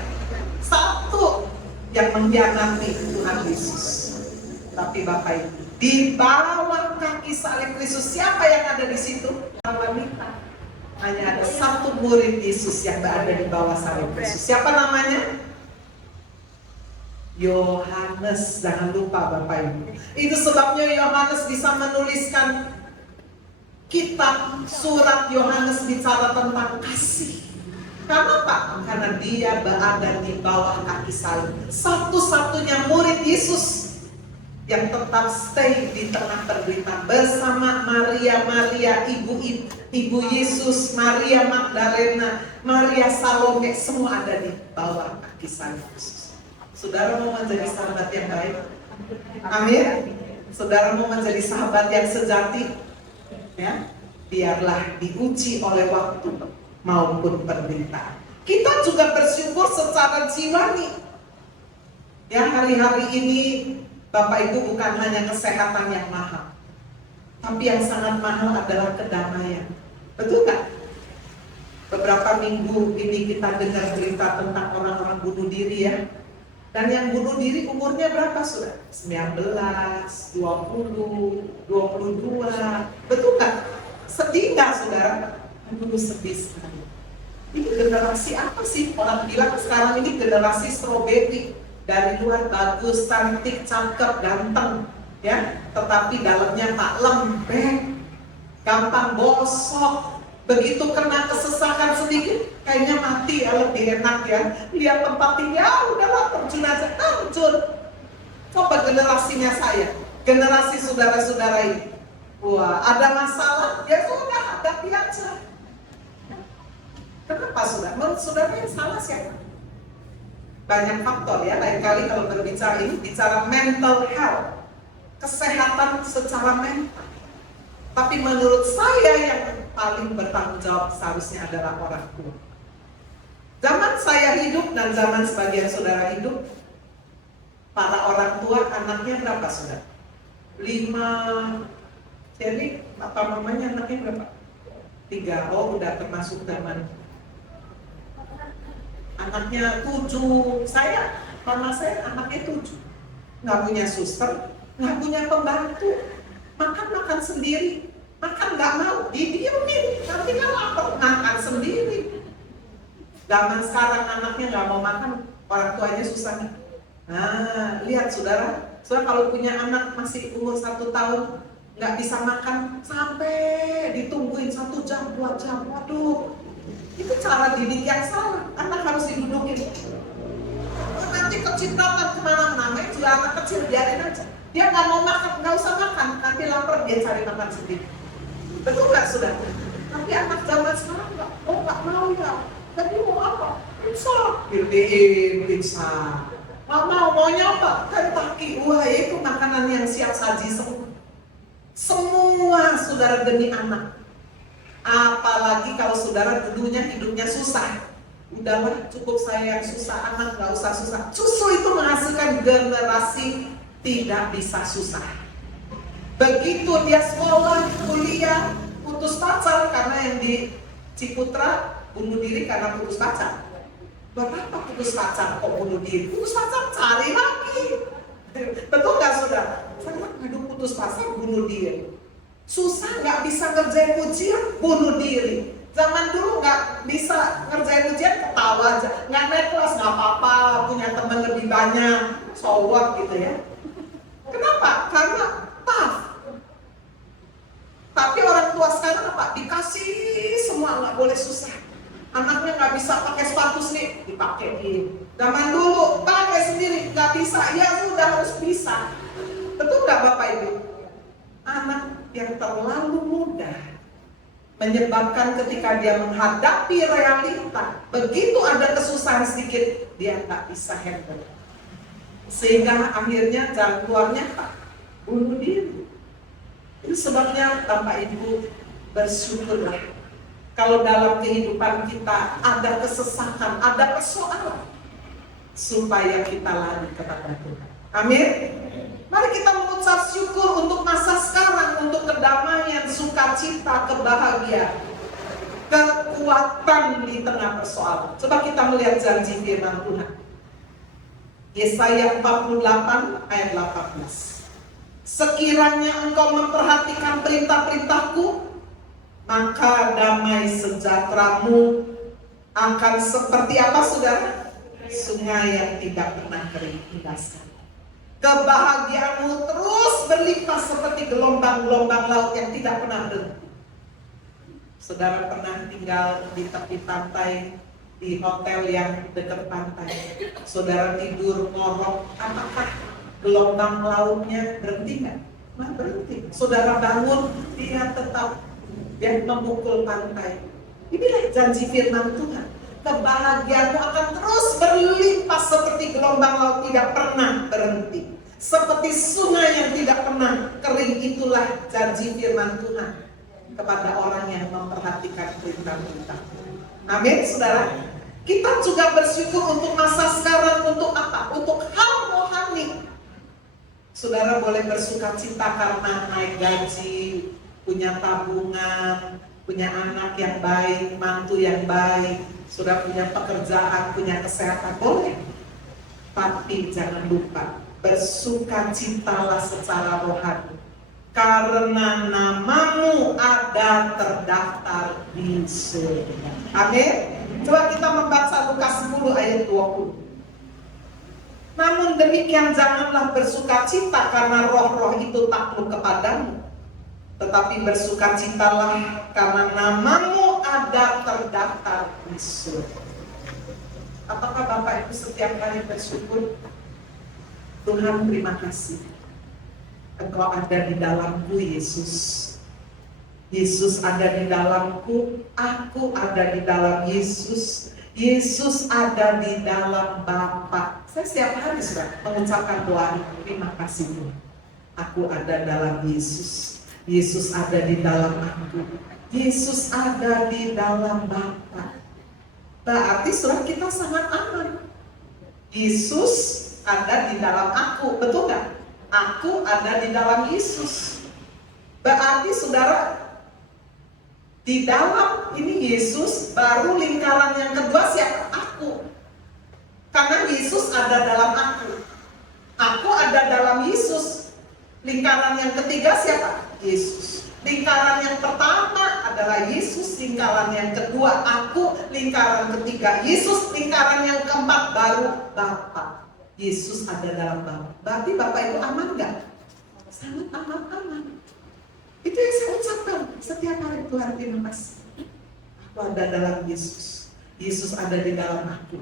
Satu yang mengkhianati Tuhan Yesus. Tapi Bapak Ibu, di bawah kaki salib Kristus, siapa yang ada di situ? Wanita. Hanya ada satu murid Yesus yang berada di bawah salib Kristus. Siapa namanya? Yohanes. Jangan lupa Bapak Ibu. Itu sebabnya Yohanes bisa menuliskan kitab surat Yohanes bicara tentang kasih. Karena apa? Karena dia berada di bawah kaki salib. Satu-satunya murid Yesus yang tetap stay di tengah penderitaan bersama Maria, ibu Yesus, Maria Magdalena, Maria Salome, semua ada di bawah kaki salib Yesus. Saudara mau menjadi sahabat yang baik? Amin. Saudara mau menjadi sahabat yang sejati? Ya, biarlah diuji oleh waktu maupun penderitaan. Kita juga bersyukur secara jiwani. Ya, hari-hari ini Bapak Ibu bukan hanya kesehatan yang mahal, tapi yang sangat mahal adalah kedamaian. Betul nggak? Beberapa minggu ini kita dengar berita tentang orang-orang bunuh diri ya. Dan yang bunuh diri umurnya berapa sudah? 19, 20, 22. Betul nggak? Sedih nggak saudara? Aduh, sedih sekali. Ini generasi apa sih? Orang bilang sekarang ini generasi stroberi. Dari luar bagus, cantik, cakep, ganteng, ya. Tetapi dalamnya tak lembek, gampang bosok. Begitu kena kesesakan sedikit, kayaknya mati ya, lebih enak ya. Lihat tempat tinggal, udahlah terjun aja, terjun. Coba generasinya saya, generasi saudara-saudara ini. Wah, ada masalah, ya sudah, hadapi aja. Kenapa saudara? Menurut saudara yang salah siapa? Banyak faktor ya, lain kali kalau berbicara ini, bicara mental health, kesehatan secara mental. Tapi menurut saya yang paling bertanggung jawab seharusnya adalah orang tua. Zaman saya hidup dan zaman sebagian saudara hidup, para orang tua anaknya berapa saudara? 5, jadi apa namanya anaknya berapa? 3, oh udah termasuk zaman. Anaknya 7, mama saya anaknya 7, nggak punya suster, nggak punya pembantu, makan sendiri, makan nggak mau, didiemin, nanti kan lapar, makan sendiri. Zaman sekarang anaknya nggak mau makan, orang tuanya susah nih. Nah, lihat saudara kalau punya anak masih umur 1 tahun, nggak bisa makan, sampai ditungguin 1 jam, 2 jam, waduh. Itu cara didik yang salah. Anak harus didudukin. Nanti kecipratan kemana-mana. Main juga anak kecil, biarin aja. Dia nggak mau makan, nggak usah makan. Nanti lapar dia cari makan sendiri. Betul nggak saudara? Tapi anak zaman sekarang nggak mau ya. Jadi mau apa? Pizza. Pizza. Nggak mau, maunya apa? Kentucky. Wah, itu makanan yang siap saji semua. Semua saudara demi anak. Apalagi kalau saudara dulunya hidupnya susah. Udahlah, cukup saya yang susah, anak nggak usah susah. Justru itu menghasilkan generasi tidak bisa susah. Begitu dia sekolah, kuliah, putus pacar karena yang di Ciputra bunuh diri karena putus pacar. Buat apa putus pacar kok bunuh diri? Putus pacar cari lagi. Betul nggak saudara? Saya aduh putus pacar bunuh diri. Susah nggak bisa ngerjain ujian bunuh diri. Zaman dulu nggak bisa ngerjain ujian ketawa aja, nggak naik kelas nggak apa-apa, punya teman lebih banyak, so what gitu ya. Kenapa? Karena tough. Tapi orang tua sekarang apa? Dikasih semua, nggak boleh susah. Anaknya nggak bisa pakai sepatu sih, dipakein. Zaman dulu pakai sendiri nggak bisa, ya sudah harus bisa. Betul nggak Bapak Ibu? Anak yang terlalu mudah menyebabkan ketika dia menghadapi realita, begitu ada kesusahan sedikit, dia nggak bisa handle. Sehingga akhirnya jalan keluarnya apa? Bunuh diri. Itu sebabnya Bapak Ibu bersyukurlah kalau dalam kehidupan kita ada kesesakan, ada persoalan, supaya kita lari kepada Tuhan. Amin. Mari kita mengucap syukur untuk masa sekarang, untuk kedamaian, sukacita, kebahagiaan, kekuatan di tengah persoalan. Coba kita melihat janji firman Tuhan. Yesaya 48 ayat 18. Sekiranya engkau memperhatikan perintah-perintahku, maka damai sejahteramu akan seperti apa saudara? Sungai yang tidak pernah kering hingga. Kebahagiaanmu terus berlimpah seperti gelombang-gelombang laut yang tidak pernah berhenti. Saudara pernah tinggal di tepi pantai, di hotel yang dekat pantai. Saudara tidur ngorok, apakah gelombang lautnya berhenti nggak? Nah, berhenti. Saudara bangun, dia tetap memukul pantai. Inilah janji firman Tuhan. Kebahagiaanmu akan terus berlimpah seperti gelombang laut tidak pernah berhenti. Seperti sungai yang tidak pernah kering, itulah janji firman Tuhan kepada orang yang memperhatikan perintah-perintah. Amin, saudara. Kita juga bersyukur untuk masa sekarang, untuk apa? Untuk hal rohani. Saudara boleh bersuka cita karena naik gaji, punya tabungan, punya anak yang baik, mantu yang baik, sudah punya pekerjaan, punya kesehatan, boleh. Tapi jangan lupa, bersukacitalah secara rohani, karena namamu ada terdaftar di surga. Amin. Coba kita membaca Lukas 10 ayat 20. Namun demikian janganlah bersukacita karena roh-roh itu takluk kepadamu, tetapi bersukacitalah karena namamu ada terdaftar di surga. Apakah Bapak Ibu setiap kali bersyukur? Tuhan, terima kasih Engkau ada di dalamku, Yesus. Yesus ada di dalamku, aku ada di dalam Yesus. Yesus ada di dalam Bapa. Saya setiap hari sudah mengucapkan doa ini. Terima kasih Tuhan, aku ada dalam Yesus. Yesus ada di dalam aku. Yesus ada di dalam Bapa. Berarti sudah kita sangat aman. Yesus ada di dalam aku, betul nggak? Aku ada di dalam Yesus. Berarti saudara, di dalam ini Yesus, baru lingkaran yang kedua siapa? Aku. Karena Yesus ada dalam aku. Aku ada dalam Yesus. Lingkaran yang ketiga siapa? Yesus. Lingkaran yang pertama adalah Yesus, lingkaran yang kedua aku, lingkaran ketiga Yesus, lingkaran yang keempat baru Bapa. Yesus ada dalam Bapa. Berarti Bapak itu aman nggak? Sangat aman. Itu yang saya ucapkan setiap hari. Tuhan, terima kasih. Aku ada dalam Yesus. Yesus ada di dalam aku.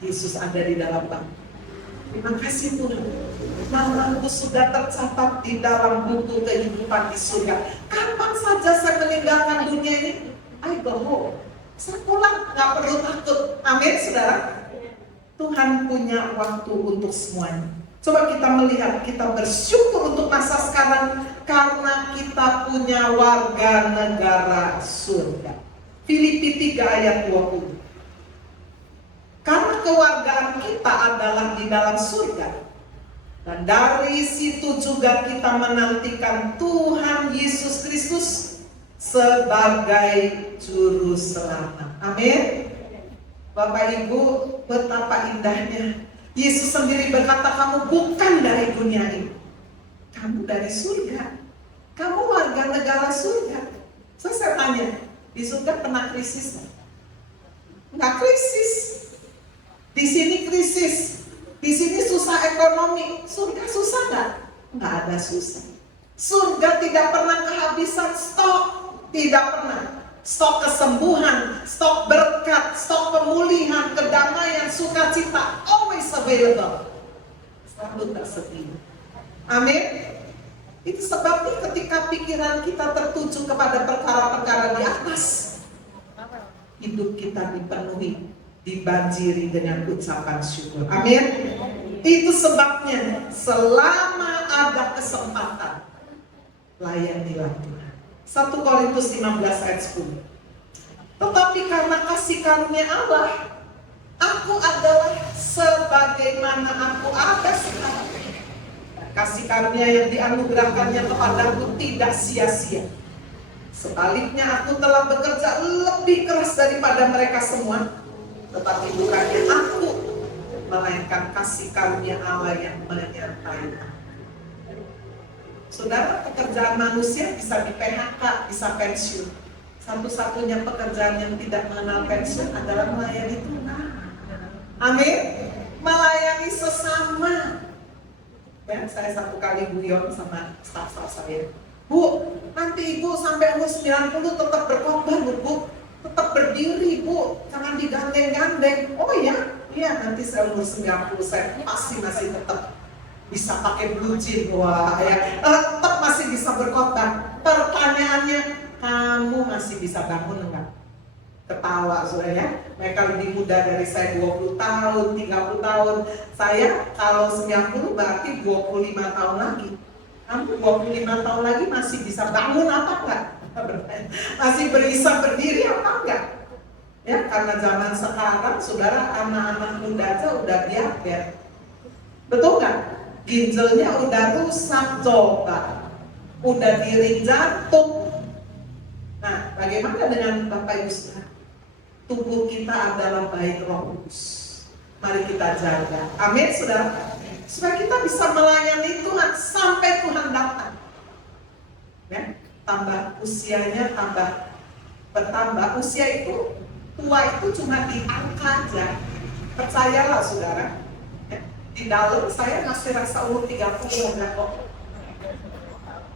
Yesus ada di dalam Bapa. Terima kasih Tuhan. Namaku sudah tercatat di dalam buku kehidupan di surga. Kapan saja saya meninggalkan dunia ini, I go home. Saya pulang, nggak perlu takut. Amin, saudara. Tuhan punya waktu untuk semuanya. Coba kita melihat, kita bersyukur untuk masa sekarang karena kita punya warga negara surga. Filipi 3 ayat 20. Karena kewargaan kita adalah di dalam surga. Dan dari situ juga kita menantikan Tuhan Yesus Kristus sebagai juru selamat. Amin. Bapak Ibu, betapa indahnya. Yesus sendiri berkata, kamu bukan dari dunia ini. Kamu dari surga. Kamu warga negara surga. Saya tanya, di surga pernah krisis? Enggak krisis. Di sini krisis. Di sini susah ekonomi. Surga susah nggak? Nggak ada susah. Surga tidak pernah kehabisan stok. Tidak pernah. Stok kesembuhan, stok berkat, stok pemulihan, kedamaian, sukacita, always available. Selalu tersedia. Amin. Itu sebabnya ketika pikiran kita tertuju kepada perkara-perkara di atas, hidup kita dipenuhi, dibanjiri dengan ucapan syukur. Amin. Itu sebabnya selama ada kesempatan, layanilah Tuhan. 1 Korintus 15 ayat 10. Tetapi karena kasih karunia Allah, aku adalah sebagaimana aku ada sekarang. Kasih karunia yang dianugerahkannya kepadaku tidak sia-sia. Sebaliknya aku telah bekerja lebih keras daripada mereka semua. Tetapi bukannya aku, melainkan kasih karunia Allah yang menyertai aku. Saudara, pekerjaan manusia bisa di PHK, bisa pensiun. Satu-satunya pekerjaan yang tidak mengenal pensiun adalah melayani Tuhan. Amin. Melayani sesama. Ya, saya satu kali guyon sama staf-staf saya. Bu, nanti ibu sampai umur 90 tetap berkorban, Bu. Tetap berdiri, Bu. Jangan digandeng-gandeng. Oh iya? Iya, nanti saya umur 90 saya pasti masih tetap bisa pakai blue jean. Wah, ya. Tetap masih bisa berkorban. Pertanyaannya, kamu masih bisa bangun enggak? Ketawa saudara ya. Mereka lebih muda dari saya 20 tahun, 30 tahun. Saya kalau 90 berarti 25 tahun lagi. Kamu 25 tahun lagi masih bisa bangun apa enggak? Masih bisa berdiri apa enggak? Ya, karena zaman sekarang saudara, anak-anak muda aja udah diabetes. Betul nggak? Ginjalnya udah rusak, coba. Udah diri jantung. Nah, bagaimana dengan Bapak Ibu Saudara? Tubuh kita adalah baik Roh Kudus. Mari kita jaga. Amin, saudara. Supaya kita bisa melayani Tuhan sampai Tuhan datang. Ya, tambah usianya tambah bertambah. Usia itu tua itu cuma di angka aja. Percayalah saudara. Ya, di dalam saya masih rasa umur 30 enggak kok.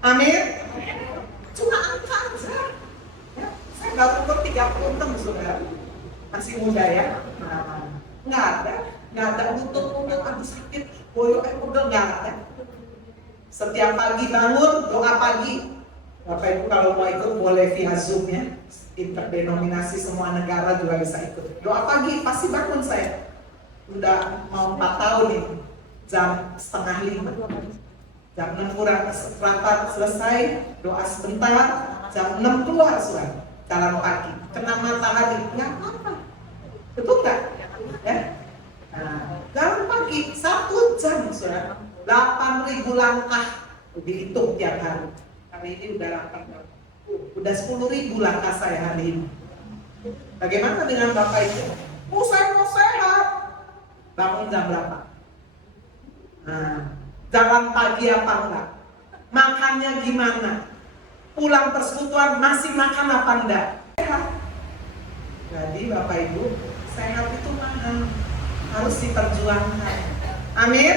Amin. Cuma angka aja. Ya, saya nggak umur 36 saudara. Masih muda ya. Nah, nggak ada lutut aduh sakit, boyo udah nggak ada. Setiap pagi bangun doa pagi. Bapak Ibu kalau mau ikut boleh via Zoom ya. Interdenominasi semua negara juga bisa ikut. Doa pagi pasti bangun saya. Udah mau 4 tahun nih. Jam 4:30. Jam 6 kurang rapat selesai, doa sebentar, jam 6 keluar suara. Jalan kaki, kena matahari, nggak apa-apa. Betul nggak? Ya? Nah, jalan pagi 1 jam suara. 8.000 langkah dihitung tiap hari. Hari ini udah 8. Udah 10.000 langkah saya hari ini. Bagaimana dengan Bapak Ibu? Saya mau sehat. Bangun jam berapa? Nah, jalan pagi apa enggak? Makannya gimana? Pulang persekutuan masih makan apa enggak? Sehat. Jadi Bapak Ibu, sehat itu mahal. Harus diperjuangkan. Amin.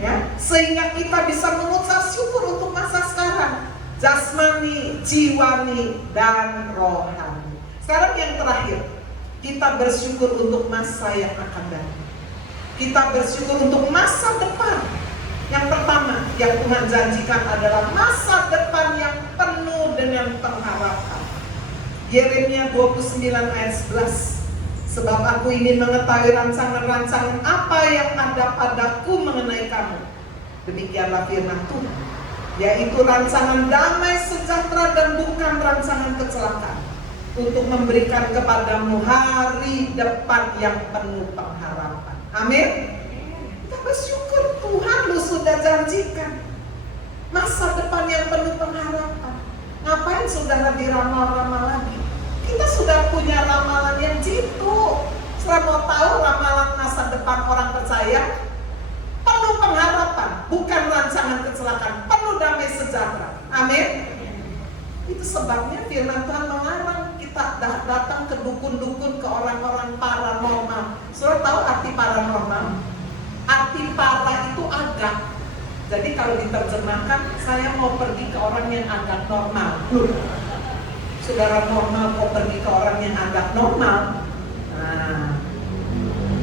Ya, sehingga kita bisa mengucap syukur untuk masa sekarang. Jasmani, jiwani, dan rohani. Sekarang yang terakhir, kita bersyukur untuk masa yang akan datang. Kita bersyukur untuk masa depan. Yang pertama yang Tuhan janjikan adalah masa depan yang penuh dengan pengharapan. Yeremia 29 ayat 11. Sebab aku ingin mengetahui rancangan-rancangan apa yang ada padaku mengenai kamu. Demikianlah firman Tuhan, yaitu rancangan damai sejahtera dan bukan rancangan kecelakaan, untuk memberikan kepadamu hari depan yang penuh pengharapan. Amin. Kita bersyukur Tuhan lu sudah janjikan masa depan yang penuh pengharapan. Ngapain saudara diramal-ramal lagi? Kita sudah punya ramalan yang jitu. Setelah mau tahu ramalan masa depan orang percaya, penuh pengharapan, bukan rancangan kecelakaan, penuh damai sejahtera. Amin. Itu sebabnya firman Tuhan melarang kita datang ke dukun-dukun, ke orang-orang paranormal. Saudara tahu arti paranormal? Arti para itu agak. Jadi kalau diterjemahkan, saya mau pergi ke orang yang agak normal. Saudara normal kok pergi ke orang yang agak normal? Nah,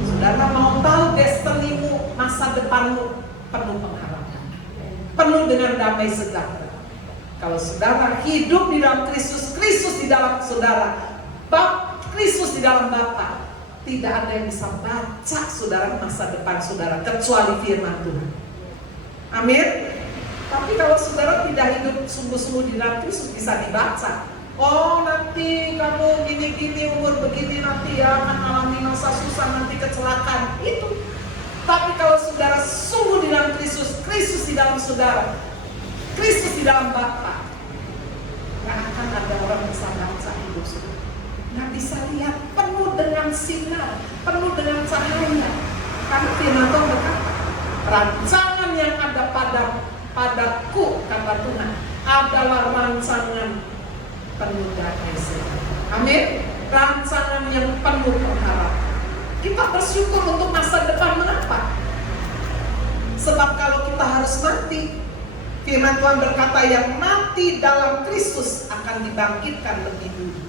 saudara mau tahu destinimu, masa depanmu penuh pengharapan, penuh dengan damai sejahtera. Kalau saudara hidup di dalam Kristus, Kristus di dalam saudara, Kristus di dalam Bapa, tidak ada yang bisa baca saudara masa depan saudara kecuali firman Tuhan. Amin. Tapi kalau saudara tidak hidup sungguh-sungguh di dalam Kristus, bisa dibaca. Oh, nanti kamu gini-gini, umur begini, nanti ya akan alami masa susah, nanti kecelakaan. Itu. Tapi kalau saudara sungguh di dalam Kristus, Kristus di dalam saudara, Kristus di dalam Bapa, gak akan ada orang bisa baca hidup saudara. Gak bisa lihat, penuh dengan sinar, penuh dengan cahaya. Karena firman Tuhan berkata, rancangan yang ada padaku, kata Tuhan, adalah rancangan penuh damai sejahtera. Amin. Rancangan yang penuh pengharapan. Kita bersyukur untuk masa depan. Mengapa? Sebab kalau kita harus mati, firman Tuhan berkata yang mati dalam Kristus akan dibangkitkan lebih dulu.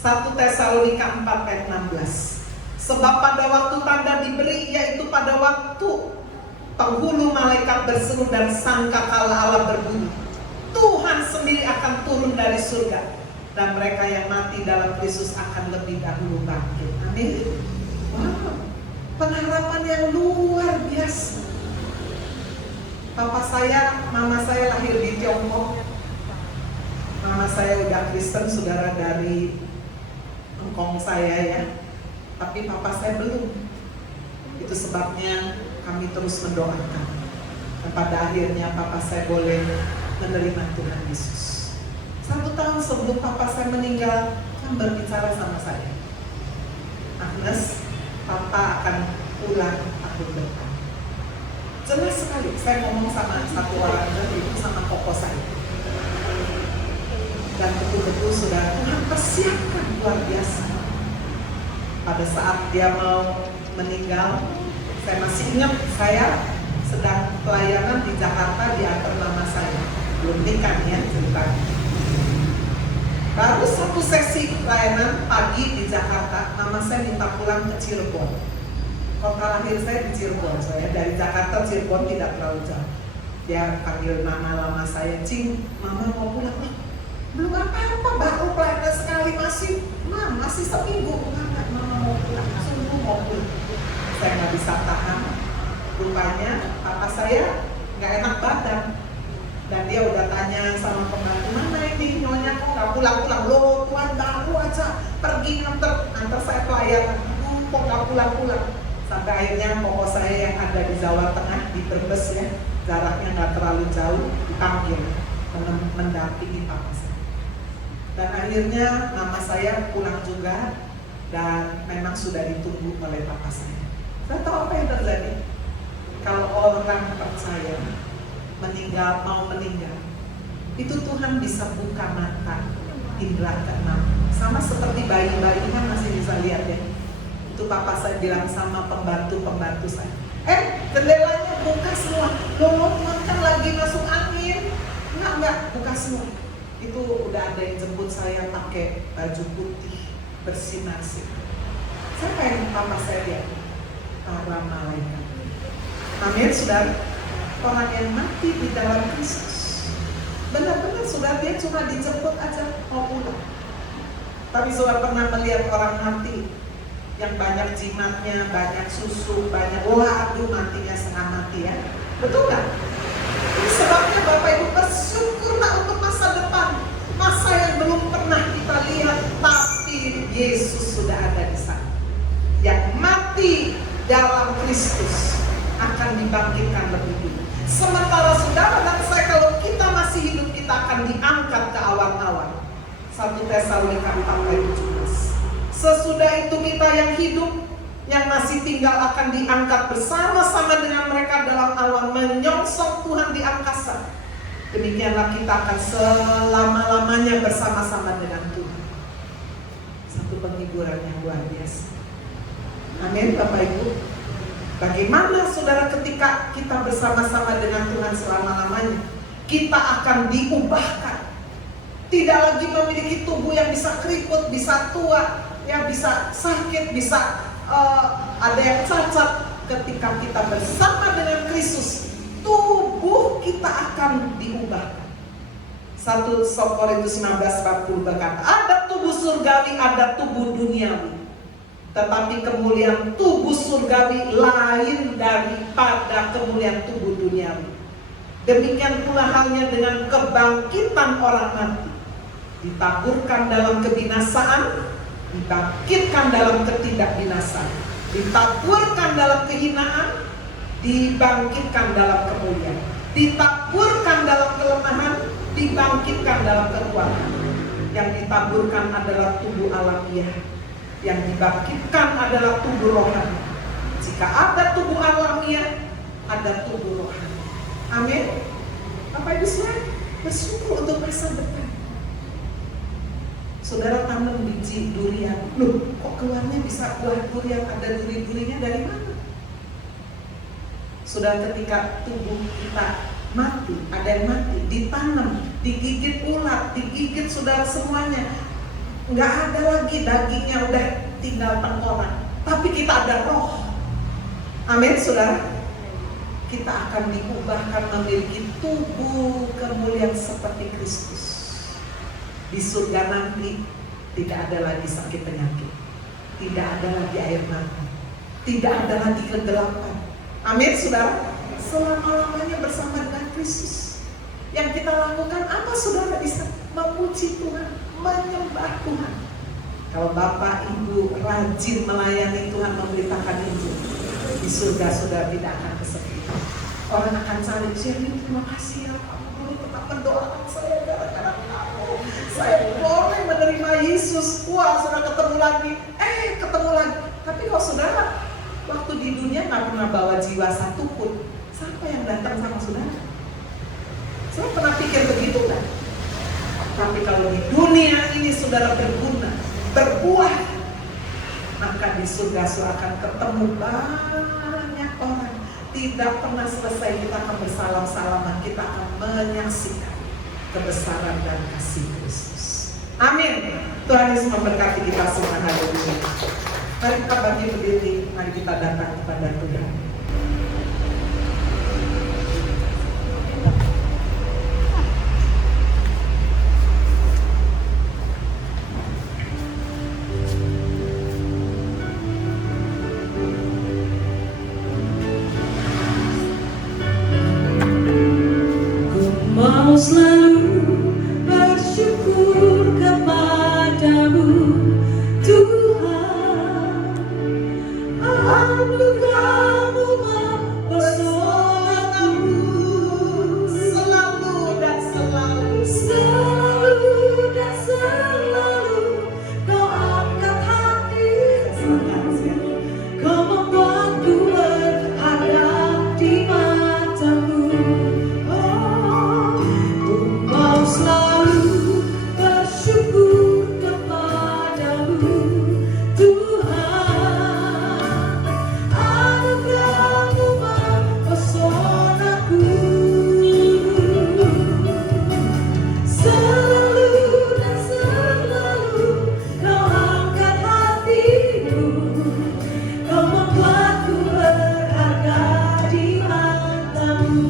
1 Tesalonika 4 ayat 16. Sebab pada waktu tanda diberi, yaitu pada waktu penghulu malaikat berseru dan sangkakala Allah berbunyi, Tuhan sendiri akan turun dari surga, dan mereka yang mati dalam Kristus akan lebih dahulu bangkit. Amin. Wow, pengharapan yang luar biasa. Papa saya, mama saya lahir di Tiongkok. Mama saya udah Kristen, saudara, dari engkong saya ya. Tapi papa saya belum. Itu sebabnya kami terus mendoakan. Dan pada akhirnya papa saya boleh menerima Tuhan Yesus. 1 tahun sebelum papa saya meninggal, kan berbicara sama saya, Agnes, papa akan pulang tahun depan. Jelas sekali, saya ngomong sama satu orang itu sama koko saya. Dan betul-betul sudah Tuhan persiapkan luar biasa. Pada saat dia mau meninggal, saya masih ingat saya sedang pelayanan di Jakarta, diantar mama saya. Belum nikah ya ceritanya. Baru satu sesi pelayanan pagi di Jakarta, mama saya minta pulang ke Cirebon. Kota lahir saya di Cirebon, saya dari Jakarta Cirebon tidak terlalu jauh. Dia panggil nama lama saya, Cing, mama mau pulang. Belum apa-apa, baru pelayanan sekali, masih seminggu. Mama mau pulang, sungguh mau pulang. Saya nggak bisa tahan. Rupanya papa saya nggak enak badan. Dan dia udah tanya sama pembantu, mana ini nyonya kok nggak pulang-pulang? Loh Tuhan, baru aja pergi nganter saya pelayanan, kok nggak pulang-pulang? Sampai akhirnya koko saya yang ada di Jawa Tengah, di Brebes ya, jaraknya nggak terlalu jauh, dipanggil mendampingi papa saya. Dan akhirnya mama saya pulang juga, dan memang sudah ditunggu oleh papa saya. Saya tahu apa yang terjadi? Kalau orang percaya mau meninggal, itu Tuhan bisa buka mata indera keenam. Sama seperti bayi-bayi kan masih bisa lihat ya. Itu papa saya bilang sama pembantu saya, jendelanya buka semua. Loh Tuhan kan lagi masuk angin. Enggak, buka semua. Itu udah ada yang jemput saya pakai baju putih bersinar-sinar. Siapa yang papa saya lihat? Para malaikat. Amin, saudara. Orang yang mati di dalam Kristus, benar-benar sudah dia cuma dijemput aja mau pulang. Tapi sudah pernah melihat orang mati yang banyak jimatnya, banyak susu, banyak, waduh matinya setengah mati ya. Betul nggak? Ini sebabnya Bapak Ibu bersyukurlah untuk masa depan, masa yang belum pernah kita lihat Tesalonika 4 ayat 17. Sesudah itu kita yang hidup, yang masih tinggal akan diangkat bersama-sama dengan mereka dalam awan menyongsong Tuhan di angkasa. Demikianlah kita akan selama-lamanya bersama-sama dengan Tuhan. Satu penghiburan yang luar biasa. Amin Bapak Ibu. Bagaimana saudara ketika kita bersama-sama dengan Tuhan selama-lamanya? Kita akan diubahkan. Tidak lagi memiliki tubuh yang bisa keriput, bisa tua, yang bisa sakit, bisa ada yang cacat. Ketika kita bersama dengan Kristus, tubuh kita akan diubahkan. 1 Korintus 19:40 berkata, ada tubuh surgawi, ada tubuh duniawi. Tetapi kemuliaan tubuh surgawi lain daripada kemuliaan tubuh duniawi. Demikian pula halnya dengan kebangkitan orang mati. Ditaburkan dalam kebinasaan, dibangkitkan dalam ketidakbinasaan. Ditaburkan dalam kehinaan, dibangkitkan dalam kemuliaan. Ditaburkan dalam kelemahan, dibangkitkan dalam kekuatan. Yang ditaburkan adalah tubuh alamiah, yang dibangkitkan adalah tubuh rohani. Jika ada tubuh alamiah, ada tubuh rohani. Amin. Bapak Ibu saudara, bersyukur untuk masa depan. Saudara tanam biji durian, loh kok keluarnya bisa buah durian, ada duri-durinya dari mana? Saudara, ketika tubuh kita mati, ada yang mati, ditanam, digigit ulat, digigit saudara semuanya, nggak ada lagi dagingnya, udah tinggal tengkorak, tapi kita ada roh. Amin saudara. Kita akan diubahkan memiliki tubuh kemuliaan seperti Kristus. Di surga nanti tidak ada lagi sakit penyakit, tidak ada lagi air mata, tidak ada lagi kegelapan. Amin saudara. Selama-lamanya bersama dengan Kristus. Yang kita lakukan apa saudara? Bisa memuji Tuhan, menyembah Tuhan. Kalau Bapak Ibu rajin melayani Tuhan, memberitakan Injil, di surga saudara tidak akan kesepian. Orang akan saling sharing, terima kasih ya kamu dulu tetap mendoakan saya gara-gara kamu. Saya boleh menerima Yesus. Wah, saudara ketemu lagi. Ketemu lagi. Tapi kalau saudara waktu di dunia nggak pernah bawa jiwa satu pun, siapa yang datang sama saudara? Saya pernah pikir begitu kan? Tapi kalau di dunia ini saudara berguna, berbuah, maka di surga saudara akan ketemu banyak orang. Tidak pernah selesai kita akan bersalam-salaman, kita akan menyaksikan kebesaran dan kasih Kristus. Amin. Tuhan Yesus memberkati kita semua hari ini. Mari kita bagi berdiri, mari kita datang kepada Tuhan. Mau selalu bersyukur kepadamu Tuhan. Anugerah-Mu mempesonaku, Selalu dan selalu. selalu dan selalu Kau angkat hati, Kau membuatku berharga di mata-Mu. Mau selalu bersyukur kepadamu Tuhan. Anugerah-Mu mempesonaku, selalu dan selalu Kau angkat hatiku, Kau membuatku berharga di mata-Mu.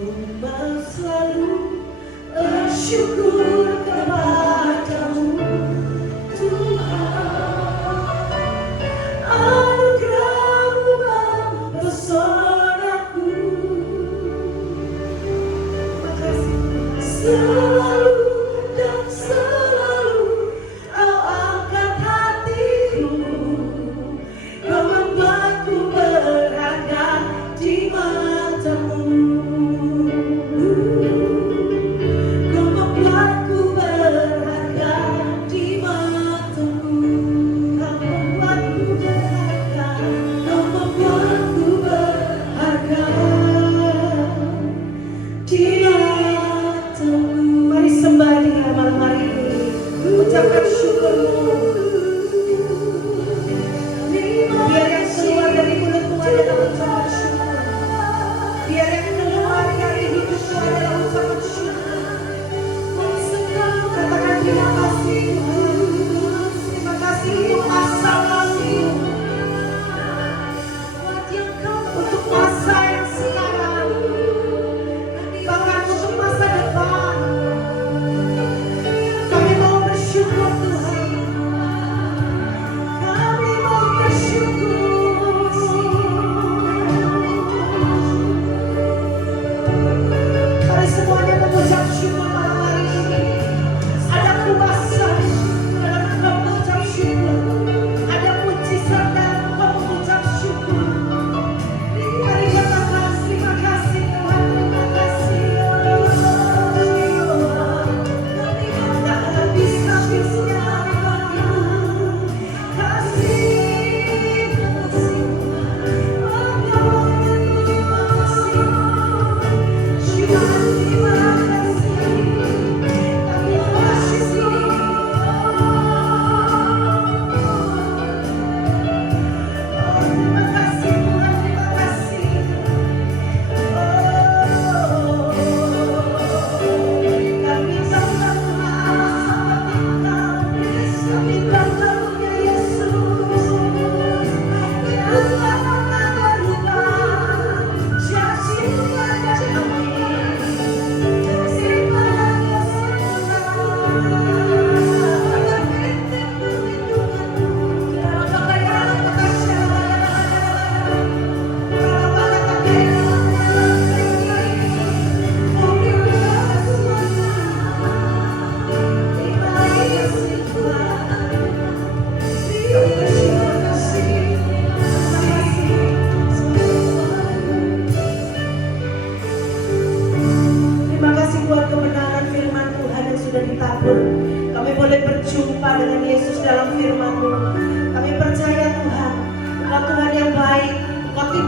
Ku mau selalu bersyukur kepadamu Tuhan. Anugerah-Mu mempesonaku, selalu dan selalu Kau angkat hatiku, Kau membuatku berharga di mata-Mu. Kau membuatku berharga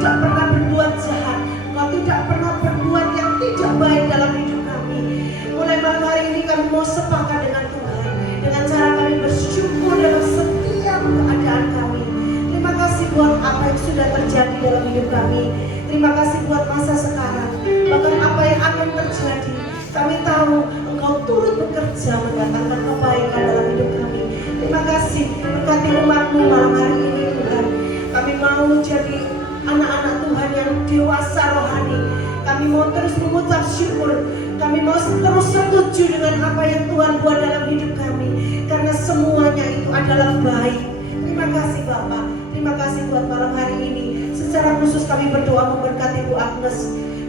tidak pernah berbuat jahat, Engkau tidak pernah berbuat yang tidak baik dalam hidup kami. Mulai malam hari ini kami mau sepakat dengan Tuhan, dengan cara kami bersyukur dalam setiap keadaan kami. Terima kasih buat apa yang sudah terjadi dalam hidup kami. Terima kasih buat masa sekarang, bahkan apa yang akan terjadi. Kami tahu Engkau turut bekerja mendatangkan kebaikan dalam hidup kami. Terima kasih, berkati umat-Mu malam hari ini Tuhan. Kami mau jadi anak-anak Tuhan yang dewasa rohani. Kami mau terus mengucap syukur. Kami mau terus setuju dengan apa yang Tuhan buat dalam hidup kami, karena semuanya itu adalah baik. Terima kasih Bapak. Terima kasih buat malam hari ini. Secara khusus kami berdoa memberkati Bu Agnes.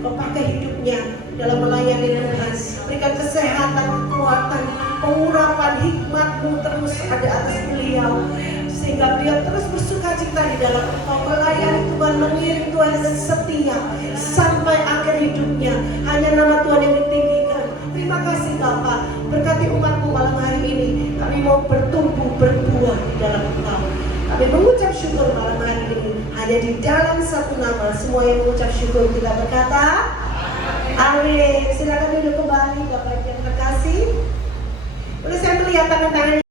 Kau pakai hidupnya dalam melayani Tuhan. Berikan kesehatan, kekuatan, pengurapan, hikmat-Mu terus ada atas beliau, sehingga beliau terus bersuka cita di dalam Engkau, melayani Tuhan, mengiring Tuhan dan setia sampai akhir hidupnya. Hanya nama Tuhan yang ditinggikan. Terima kasih Bapak. Berkati umat-Mu malam hari ini. Kami mau bertumbuh, berbuah di dalam Engkau. Kami mengucap syukur malam hari ini hanya di dalam satu nama. Semua yang mengucap syukur kita berkata amin. Silakan duduk kembali Bapak yang terkasih. Boleh saya melihat tangan-tangan